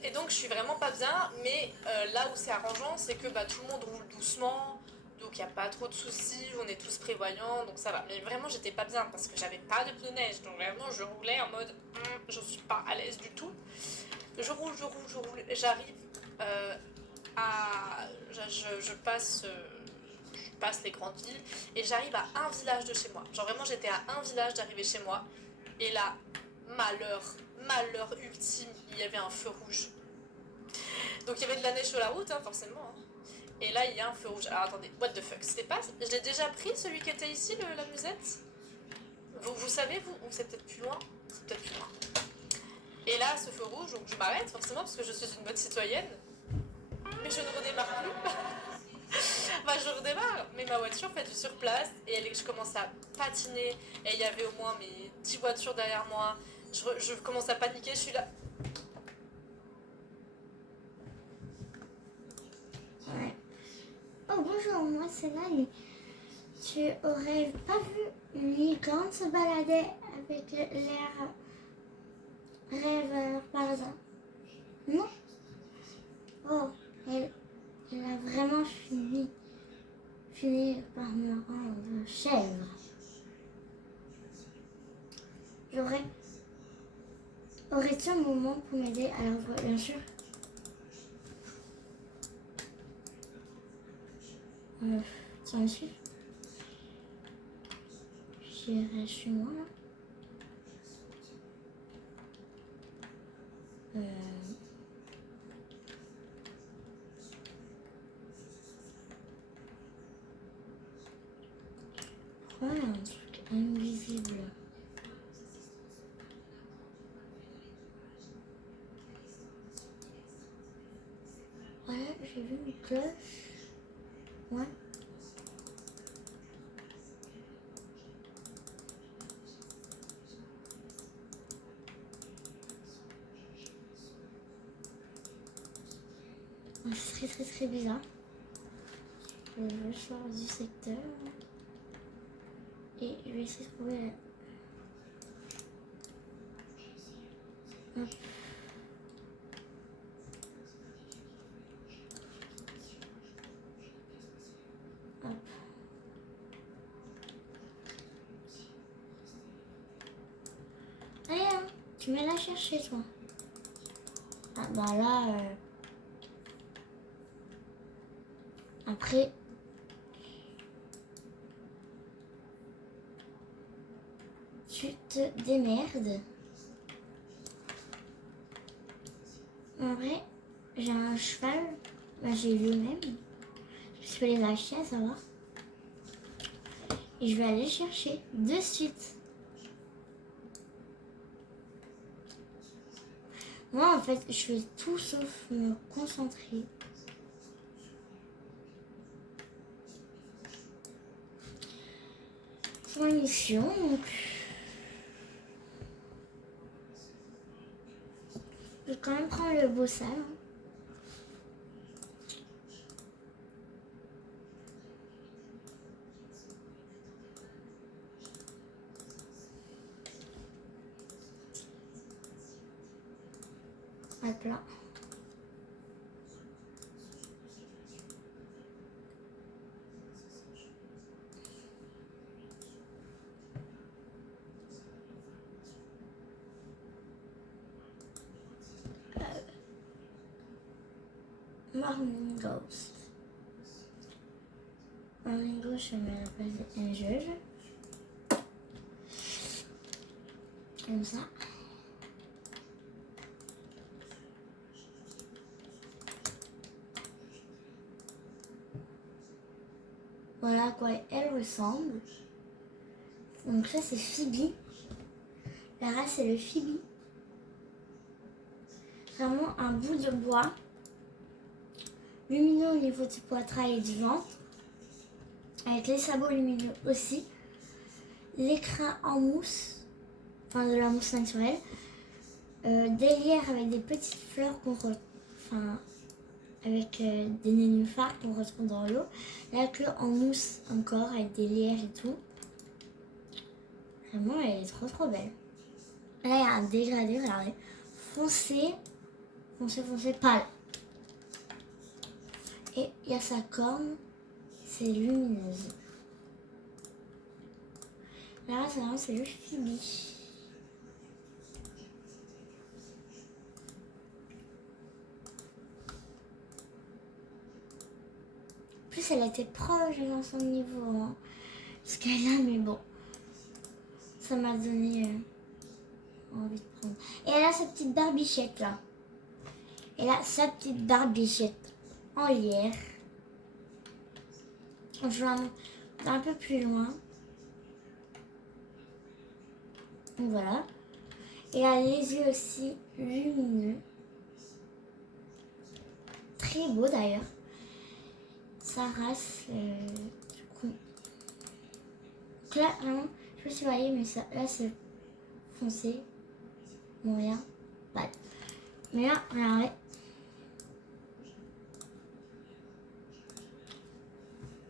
Et donc je suis vraiment pas bien, mais là où c'est arrangeant, c'est que bah, tout le monde roule doucement, donc il n'y a pas trop de soucis, on est tous prévoyants, donc ça va. Mais vraiment j'étais pas bien parce que j'avais pas de pneus neige, donc vraiment je roulais en mode je suis pas à l'aise du tout. Je roule, j'arrive à... Je passe les grandes villes et j'arrive à un village de chez moi. Genre vraiment j'étais à un village d'arriver chez moi et là, malheur ultime, il y avait un feu rouge. Donc il y avait de la neige sur la route, hein, forcément. Hein. Et là il y a un feu rouge. Alors attendez, what the fuck, c'était pas... Je l'ai déjà pris celui qui était ici, la musette. Vous savez, vous, ou c'est peut-être plus loin. C'est peut-être plus loin. Et là, ce feu rouge, donc je m'arrête forcément parce que je suis une bonne citoyenne. Mais je ne redémarre plus. Enfin, je redémarre, mais ma voiture fait du surplace et je commence à patiner. Et il y avait au moins mes 10 voitures derrière moi. Je commence à paniquer, je suis là. Ouais. Oh bonjour, moi c'est Lali. Tu aurais pas vu une licorne se balader avec l'air rêveur par hasard? Non? Oh, elle a vraiment fini par me rendre chèvre. Aurais-tu un moment pour m'aider à la voir, bien sûr? Tu me suis? J'irai chez moi là. Ouais, un truc invisible. Ouais, j'ai vu une cloche. Ouais. C'est très bizarre. Je sors du secteur. Et je vais essayer de trouver... Hop. Hop. Allez, hein, tu m'as la chercher, toi. Ah bah là... Après... Tu te démerdes. En vrai, j'ai un cheval. Bah, j'ai eu le même. Je peux les acheter, ça va. Et je vais aller chercher de suite. Moi, en fait, je fais tout sauf me concentrer. Sur la mission, donc... Je vais quand même prendre le beau sale. Hein. Hop là. Morning Ghost. Morning Ghost, je mets à la place d'un juge. Comme ça. Voilà à quoi elle ressemble. Donc ça c'est Phoebe. La race c'est le Phoebe. Vraiment un bout de bois. Lumineux au niveau du poitrail et du ventre. Avec les sabots lumineux aussi. L'écrin en mousse. Enfin de la mousse naturelle. Des lierres avec des petites fleurs avec des nénuphars qu'on retrouve dans l'eau. La queue en mousse encore avec des lierres et tout. Vraiment, elle est trop trop belle. Là, il y a un dégradé, regardez. Foncé, foncé, pâle. Et il y a sa corne, c'est lumineuse. Là, c'est le Phoebe. En plus, elle était proche dans son niveau. Hein. Ce qu'elle a, mais bon. Ça m'a donné envie de prendre. Et elle a sa petite barbichette là. Elle a sa petite barbichette en lierre. Je vais un peu plus loin. Donc voilà. Et elle a les yeux aussi lumineux. Très beau d'ailleurs. Sa race, du coup. Donc là, vraiment, je sais pas si vous voyez, mais ça, là c'est foncé. Moyen. Pâle. Mais là, regardez.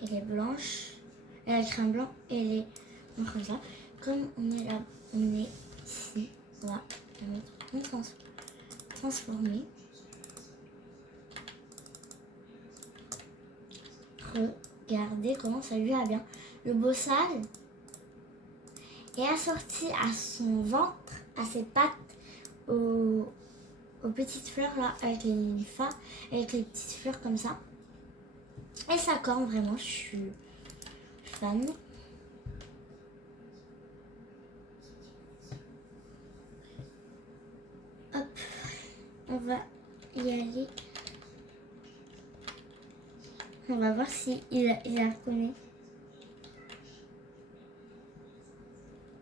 Elle est blanche. Elle a le crâne blanc et elle est blanche comme ça. Comme on est là, on est ici. On va la mettre en transformer. Regardez comment ça lui va bien. Le bossage est assorti à son ventre, à ses pattes, aux petites fleurs là, avec les nénuphars, avec les petites fleurs comme ça. Et sa corne, vraiment, je suis fan. Hop, on va y aller. On va voir si il la reconnu.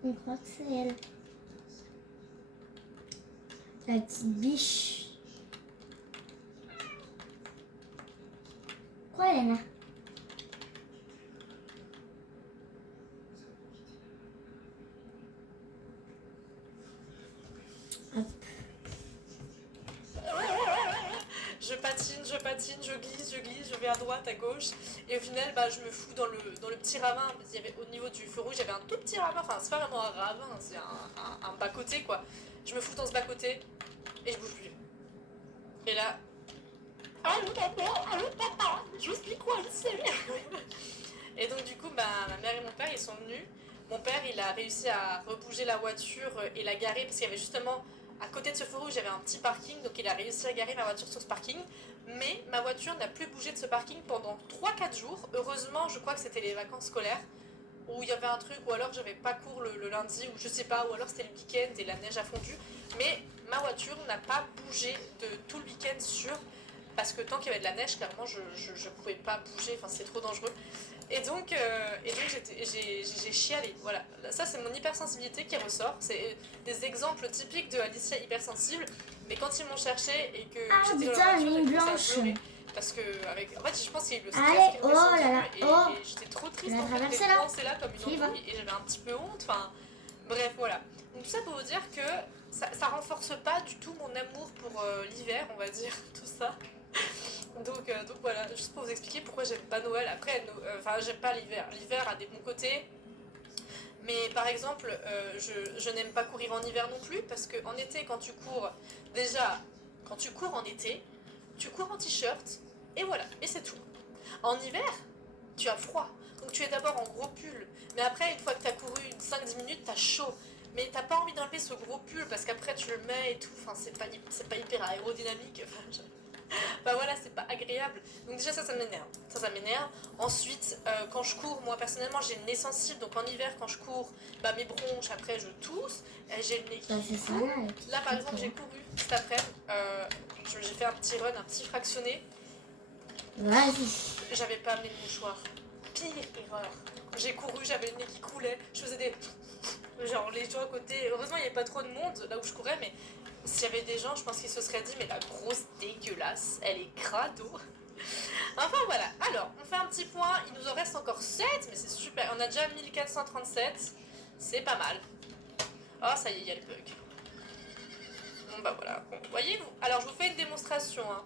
Je crois que c'est elle. La petite biche. Quoi, Elena? Hop. Je glisse, je vais à droite, à gauche. Et au final, bah, je me fous dans le petit ravin. Parce qu'il y avait, au niveau du feu rouge, il y avait un tout petit ravin. Enfin, c'est pas vraiment un ravin, c'est un bas-côté, quoi. Je me fous dans ce bas-côté et je bouge plus. Et là... Allô papa, je vous explique quoi, c'est. Et donc du coup, bah, ma mère et mon père, ils sont venus. Mon père, il a réussi à rebouger la voiture et la garer parce qu'il y avait justement... À côté de ce feu rouge, il y avait un petit parking, donc il a réussi à garer ma voiture sur ce parking. Mais ma voiture n'a plus bougé de ce parking pendant 3-4 jours. Heureusement, je crois que c'était les vacances scolaires, où il y avait un truc, ou alors j'avais pas cours le lundi, ou je sais pas, ou alors c'était le week-end et la neige a fondu. Mais ma voiture n'a pas bougé de tout le week-end parce que tant qu'il y avait de la neige, clairement, je pouvais pas bouger, enfin c'est trop dangereux. Et donc j'ai chialé, voilà. Ça, c'est mon hypersensibilité qui ressort. C'est des exemples typiques de Alicia hypersensible. Mais quand ils m'ont cherché et que j'étais dans la voiture, j'ai commencé à pleurer. Parce que, en fait, je pense qu'il y a eu le stress Allez, qui oh m'était là sorti. là, Et oh. j'étais trop triste, La en fait, traversée, d'être là. coincée là comme une Qui va. andouille. Et j'avais un petit peu honte, enfin... Bref, voilà. Donc tout ça pour vous dire que ça renforce pas du tout mon amour pour l'hiver, on va dire, tout ça. Donc voilà, juste pour vous expliquer pourquoi j'aime pas Noël. Après, j'aime pas l'hiver. L'hiver a des bons côtés. Mais par exemple, je n'aime pas courir en hiver non plus, parce qu'en été, quand tu cours, déjà, quand tu cours en été, tu cours en t-shirt, et voilà, et c'est tout. En hiver, tu as froid, donc tu es d'abord en gros pull, mais après, une fois que tu as couru 5-10 minutes, tu as chaud. Mais t'as pas envie d'enlever ce gros pull, parce qu'après tu le mets et tout, enfin c'est pas hyper aérodynamique, bah voilà, c'est pas agréable. Donc déjà ça m'énerve. Ça m'énerve. Ensuite, quand je cours, moi personnellement j'ai le nez sensible, donc en hiver quand je cours, bah mes bronches, après je tousse, j'ai le nez qui... Bah, c'est ça, Là par exemple j'ai couru cet après-midi, j'ai fait un petit run, un petit fractionné. Vas-y. J'avais pas amené de mouchoir. pire erreur. J'ai couru, j'avais le nez qui coulait, je faisais des... Genre les gens à côté, heureusement il n'y avait pas trop de monde là où je courais, mais s'il y avait des gens, je pense qu'ils se seraient dit mais la grosse dégueulasse, elle est crado. Enfin voilà, alors on fait un petit point, il nous en reste encore 7, mais c'est super, on a déjà 1437, c'est pas mal. Oh ça y est, il y a le bug. Bon bah voilà, bon, voyez-vous. Alors je vous fais une démonstration. Hein.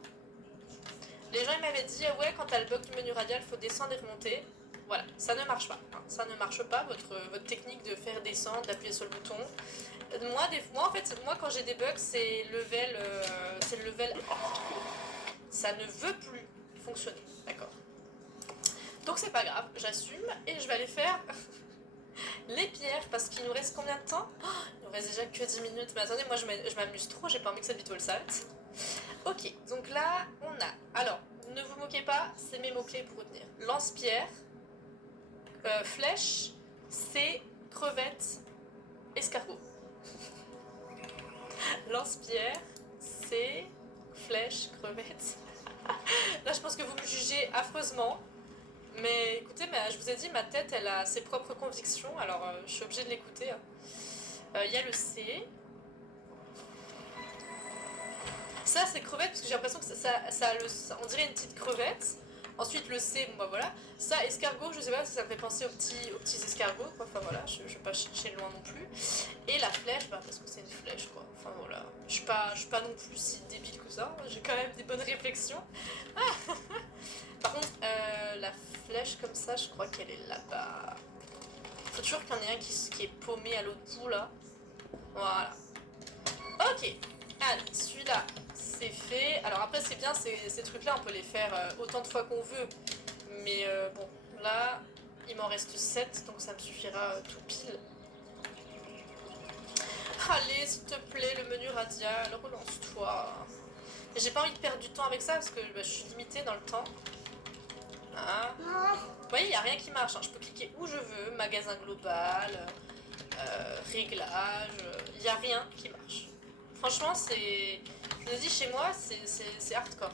Les gens ils m'avaient dit ouais quand t'as le bug du menu radial faut descendre et remonter. Voilà, ça ne marche pas. Hein. Ça ne marche pas votre technique de faire descendre, d'appuyer sur le bouton. Moi en fait, moi quand j'ai des bugs c'est level, c'est le level. Ça ne veut plus fonctionner, d'accord. Donc c'est pas grave, j'assume et je vais aller faire les pierres parce qu'il nous reste combien de temps? Il nous reste déjà que 10 minutes. Mais attendez, moi je m'amuse trop, j'ai pas envie que cette vidéo s'arrête. Ok, donc là on a. Alors, ne vous moquez pas, c'est mes mots-clés pour retenir. Lance-pierre, flèche, C, crevette, escargot. Lance-pierre, C, flèche, crevette. Là je pense que vous me jugez affreusement. Mais écoutez, je vous ai dit, ma tête, elle a ses propres convictions, alors je suis obligée de l'écouter. Il y a le C. Ça, c'est crevette, parce que j'ai l'impression que on dirait une petite crevette. Ensuite, le C, bon bah voilà. Ça, escargot, je sais pas, parce que ça me fait penser aux petits escargots, quoi. Enfin voilà, je vais pas chercher loin non plus. Et la flèche, bah parce que c'est une flèche, quoi. Enfin voilà. Je suis pas non plus si débile que ça. J'ai quand même des bonnes réflexions. Ah Par contre, la flèche comme ça, je crois qu'elle est là-bas. Faut toujours qu'il y en ait un qui est paumé à l'autre bout, là. Voilà. Ok. Allez, celui-là, c'est fait. Alors après, c'est bien, ces trucs-là, on peut les faire autant de fois qu'on veut. Mais bon, là, il m'en reste 7, donc ça me suffira tout pile. Allez, s'il te plaît, le menu radial, relance-toi. Et j'ai pas envie de perdre du temps avec ça, parce que je suis limitée dans le temps. Ah. Vous voyez, il n'y a rien qui marche. Hein. Je peux cliquer où je veux, magasin global, réglage, il n'y a rien qui marche. Franchement, c'est... Je vous ai dit, chez moi, c'est hardcore.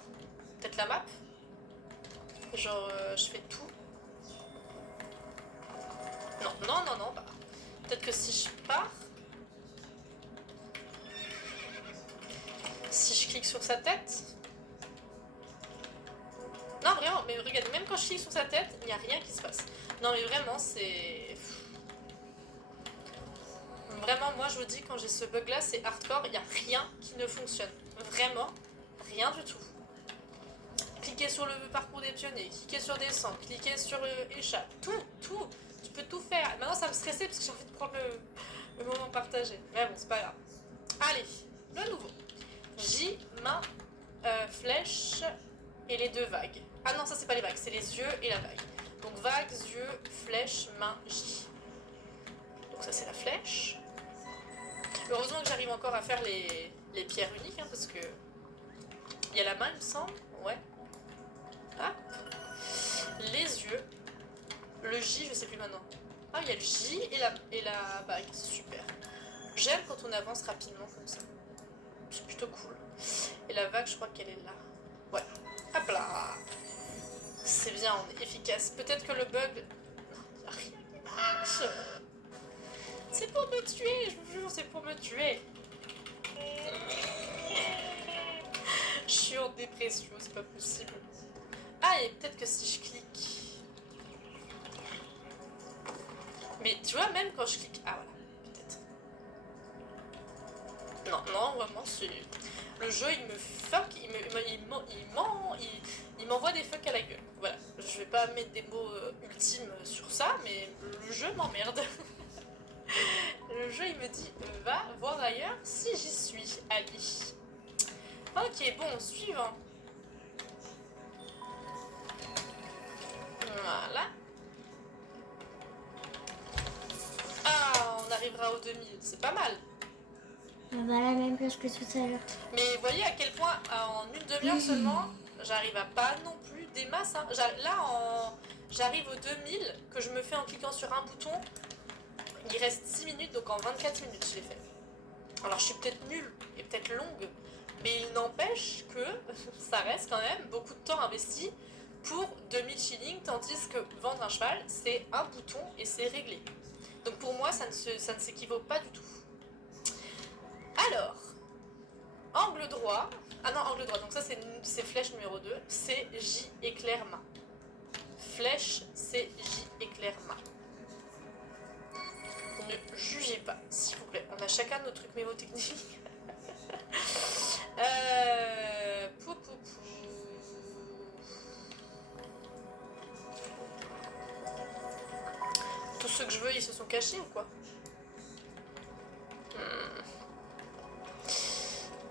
Peut-être la map. Genre, je fais tout. Non, bah... Peut-être que si je pars... Si je clique sur sa tête... Non, vraiment, mais regardez, même quand je clique sur sa tête, il n'y a rien qui se passe. Non, mais vraiment, c'est... Vraiment, moi, je vous dis, quand j'ai ce bug-là, c'est hardcore, il n'y a rien qui ne fonctionne. Vraiment, rien du tout. Cliquez sur le parcours des pionniers, cliquez sur descente, cliquez sur échappe, tout. Tu peux tout faire. Maintenant, ça me stressait parce que j'ai envie de prendre le moment partagé. Mais bon, c'est pas grave. Allez, le nouveau. J, main, flèche et les 2 vagues. Ah non, ça c'est pas les vagues, c'est les yeux et la vague. Donc vague, yeux, flèche, main, J. Donc ça c'est la flèche. Heureusement que j'arrive encore à faire les pierres uniques, hein, parce que... Il y a la main, il me semble. Ouais. Hop. Les yeux. Le J, je sais plus maintenant. Ah, il y a le J et la bague. Super. J'aime quand on avance rapidement comme ça. C'est plutôt cool. Et la vague, je crois qu'elle est là. Ouais. Hop là. C'est bien, on est efficace. Peut-être que le bug... Non, il n'y a rien qui marche. C'est pour me tuer, je vous jure, c'est pour me tuer. Je suis en dépression, c'est pas possible. Ah, et peut-être que si je clique... Mais tu vois, même quand je clique... Ah voilà, peut-être. Non, vraiment, c'est... Le jeu, il me fuck, il m'envoie des fucks à la gueule. Voilà, je vais pas mettre des mots ultimes sur ça, mais le jeu m'emmerde. Le jeu, il me dit, va voir ailleurs si j'y suis. Allez. Ok, bon, suivant. Voilà. Ah, on arrivera aux 2000, c'est pas mal. Voilà, même chose que tout à l'heure. Mais voyez à quel point, en une demi-heure seulement, j'arrive à pas non plus des masses. Hein. J'arrive aux 2000 que je me fais en cliquant sur un bouton. Il reste 6 minutes, donc en 24 minutes je l'ai fait. Alors je suis peut-être nulle et peut-être longue, mais il n'empêche que ça reste quand même beaucoup de temps investi pour 2000 shillings, tandis que vendre un cheval, c'est un bouton et c'est réglé. Donc pour moi, ça ne s'équivaut pas du tout. Alors, angle droit. Ah non, angle droit, donc ça c'est flèche numéro 2. C'est J éclair main. Flèche, c'est J éclair main. Ne jugez pas, s'il vous plaît. On a chacun nos trucs mémotechniques. Pou, pou, pou. Tous ceux que je veux, ils se sont cachés ou quoi?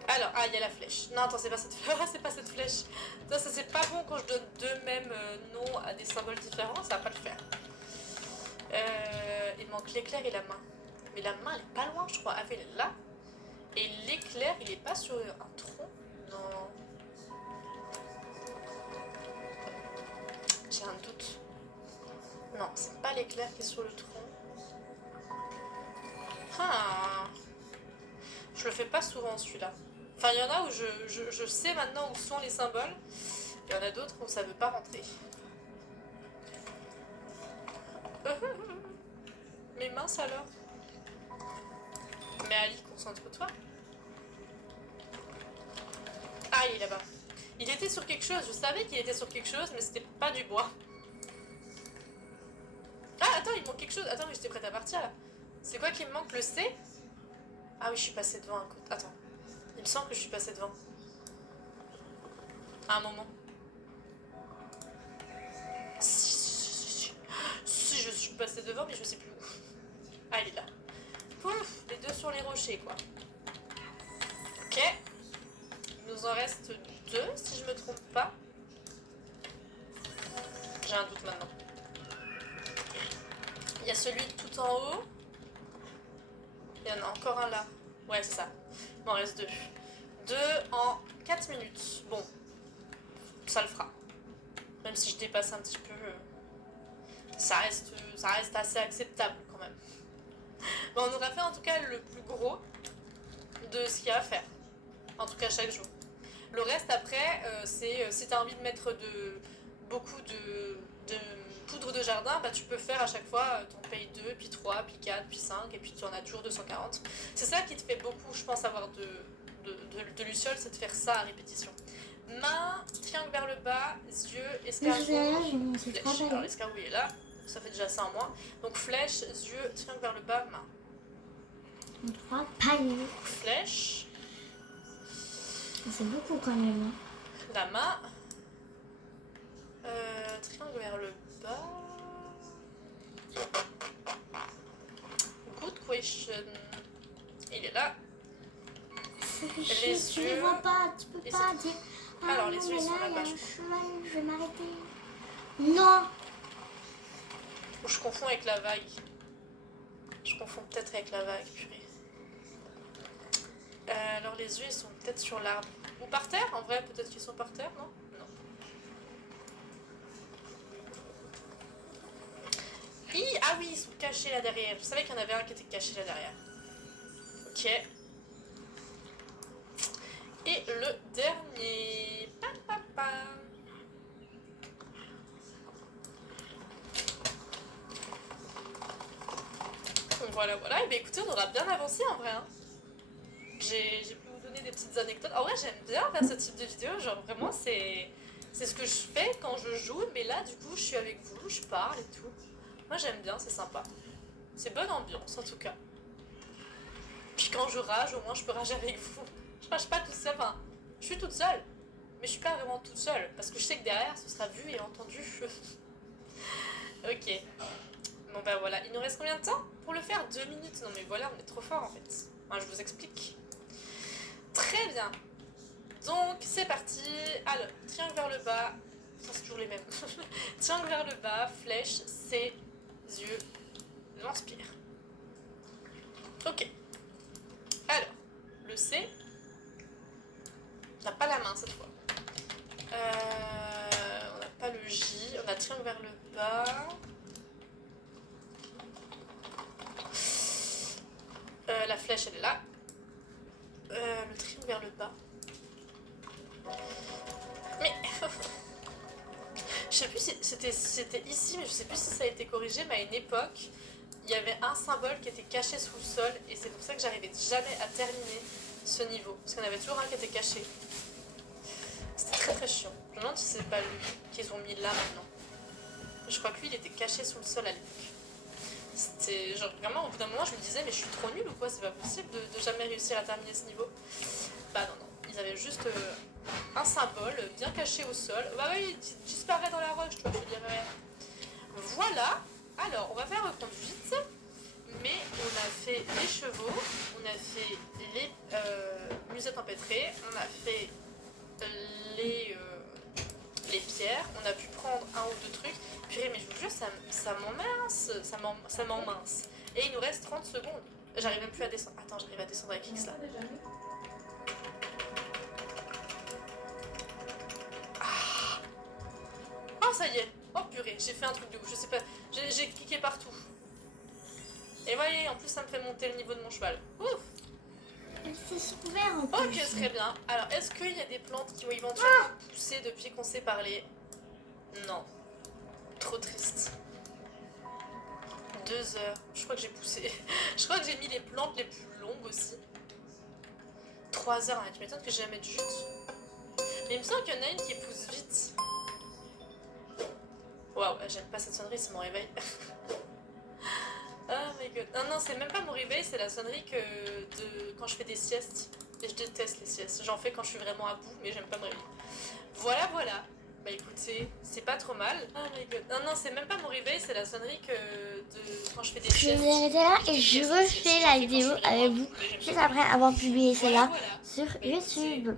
Alors, ah, il y a la flèche. Non, attends, c'est pas cette flèche. C'est pas cette flèche. Ça c'est pas bon quand je donne deux mêmes noms à des symboles différents. Ça va pas le faire. Il manque l'éclair et la main. Mais la main, elle est pas loin, je crois. Ah, elle est là. Et l'éclair, il est pas sur un tronc. Non. J'ai un doute. Non, c'est pas l'éclair qui est sur le tronc. Ah. Je le fais pas souvent celui-là. Enfin, il y en a où je sais maintenant où sont les symboles. Il y en a d'autres où ça veut pas rentrer. Mais mince alors. Mais Ali, concentre-toi. Ah, il est là-bas. Il était sur quelque chose. Je savais qu'il était sur quelque chose, mais c'était pas du bois. Ah, attends, il manque quelque chose. Attends, mais j'étais prête à partir là. C'est quoi qui me manque? Le C? Ah oui, je suis passée devant un côté. Attends. Il me semble que je suis passée devant. À un moment. Si, je suis passée devant, mais je sais plus où. Ah, il est là. Pouf, les deux sur les rochers, quoi. Ok. Il nous en reste 2, si je me trompe pas. J'ai un doute maintenant. Il y a celui tout en haut. Il y en a encore un là. Ouais, c'est ça. Il m'en reste 2. 2 en 4 minutes. Bon, ça le fera. Même si je dépasse un petit peu, ça reste assez acceptable quand même. Bon, on aura fait en tout cas le plus gros de ce qu'il y a à faire. En tout cas chaque jour. Le reste après, c'est si tu as envie de mettre beaucoup de poudre de jardin, bah, tu peux faire à chaque fois ton paye 2, puis 3, puis 4, puis 5, et puis tu en as toujours 240. C'est ça qui te fait beaucoup, je pense, avoir de lucioles, c'est de faire ça à répétition. Main, triangle vers le bas, yeux, escargot, flèche. Alors l'escargot il est là, ça fait déjà ça en moins. Donc flèche, yeux, triangle vers le bas, main. 3 paniers. Flèche, C'est beaucoup quand même. la main, triangle vers le bas. Good question. Il est là. Les Les tu les yeux. vois pas, tu peux Et pas c'est dire. Alors, non, les yeux, mais ils sont là, il y a là-bas, un je cheval, je vais m'arrêter. Non. Ou je confonds avec la vague. Je confonds peut-être avec la vague, purée. Alors les yeux, ils sont peut-être sur l'arbre. Ou par terre, en vrai, peut-être qu'ils sont par terre, non? Non. Ah oui, ils sont cachés là derrière. Je savais qu'il y en avait un qui était caché là derrière. Ok. Et le dernier. Pam, pam, pam. Voilà, voilà. Et bien écoutez, on aura bien avancé en vrai. Hein. J'ai pu vous donner des petites anecdotes. En vrai, j'aime bien faire ce type de vidéo. Genre vraiment, c'est ce que je fais quand je joue. Mais là, du coup, je suis avec vous, je parle et tout. Moi, j'aime bien, c'est sympa. C'est bonne ambiance en tout cas. Puis quand je rage, au moins, je peux rager avec vous. Je rage pas toute seule. Enfin, je suis toute seule. Mais je suis pas vraiment toute seule. Parce que je sais que derrière, ce sera vu et entendu. Ok. Bon bah voilà, il nous reste combien de temps pour le faire? 2 minutes. Non mais voilà, on est trop fort en fait. Enfin, je vous explique. Très bien. Donc c'est parti. Alors, triangle vers le bas. Ça c'est toujours les mêmes. Triangle vers le bas, flèche, C, yeux, lance-pierre. Ok. Alors, le C. On n'a pas la main cette fois. On n'a pas le J. On a triangle vers le bas. La flèche elle est là. Le triangle vers le bas. Mais Je sais plus si c'était ici, mais je sais plus si ça a été corrigé, mais à une époque, il y avait un symbole qui était caché sous le sol, et c'est pour ça que j'arrivais jamais à terminer ce niveau. Parce qu'il y en avait toujours un qui était caché. C'était très très chiant. Je me demande si c'est pas lui qu'ils ont mis là maintenant. Je crois que lui, il était caché sous le sol à l'époque. C'était genre vraiment, au bout d'un moment, je me disais, mais je suis trop nulle ou quoi? C'est pas possible de jamais réussir à terminer ce niveau. Bah non. Ils avaient juste un symbole bien caché au sol. Bah oui, il disparaît dans la roche, toi, je te dirais. Voilà. Alors, on va faire reconduite. Mais on a fait les chevaux, on a fait les musettes empêtrées, on a fait les pierres, on a pu prendre un ou deux trucs. Purée, mais je vous jure, ça m'emmince. Et il nous reste 30 secondes. J'arrive même plus à descendre. Attends, j'arrive à descendre avec X là. Oh, ça y est. Oh purée, j'ai fait un truc de ouf. Je sais pas, j'ai cliqué partout. Et voyez, en plus ça me fait monter le niveau de mon cheval. Ouf. C'est super en plus. Ok, très bien. Alors, est-ce qu'il y a des plantes qui vont éventuellement pousser depuis qu'on s'est parlé? Non. Trop triste. 2 heures. Je crois que j'ai poussé. Je crois que j'ai mis les plantes les plus longues aussi. 3 heures, hein. Tu m'étonnes que j'ai jamais de jute. Mais il me semble qu'il y en a une qui pousse vite. Waouh, j'aime pas cette sonnerie, c'est mon réveil. Oh my god. Non, non, c'est même pas mon réveil, c'est la sonnerie quand je fais des siestes. Et je déteste les siestes. J'en fais quand je suis vraiment à bout, mais j'aime pas me réveiller. Voilà, voilà. Bah écoutez, c'est pas trop mal. Oh my god. Non, non, c'est même pas mon réveil, c'est la sonnerie quand je fais des Je siestes. vais arrêter là et je refais la vidéo avec vous juste après avoir publié celle-là sur YouTube.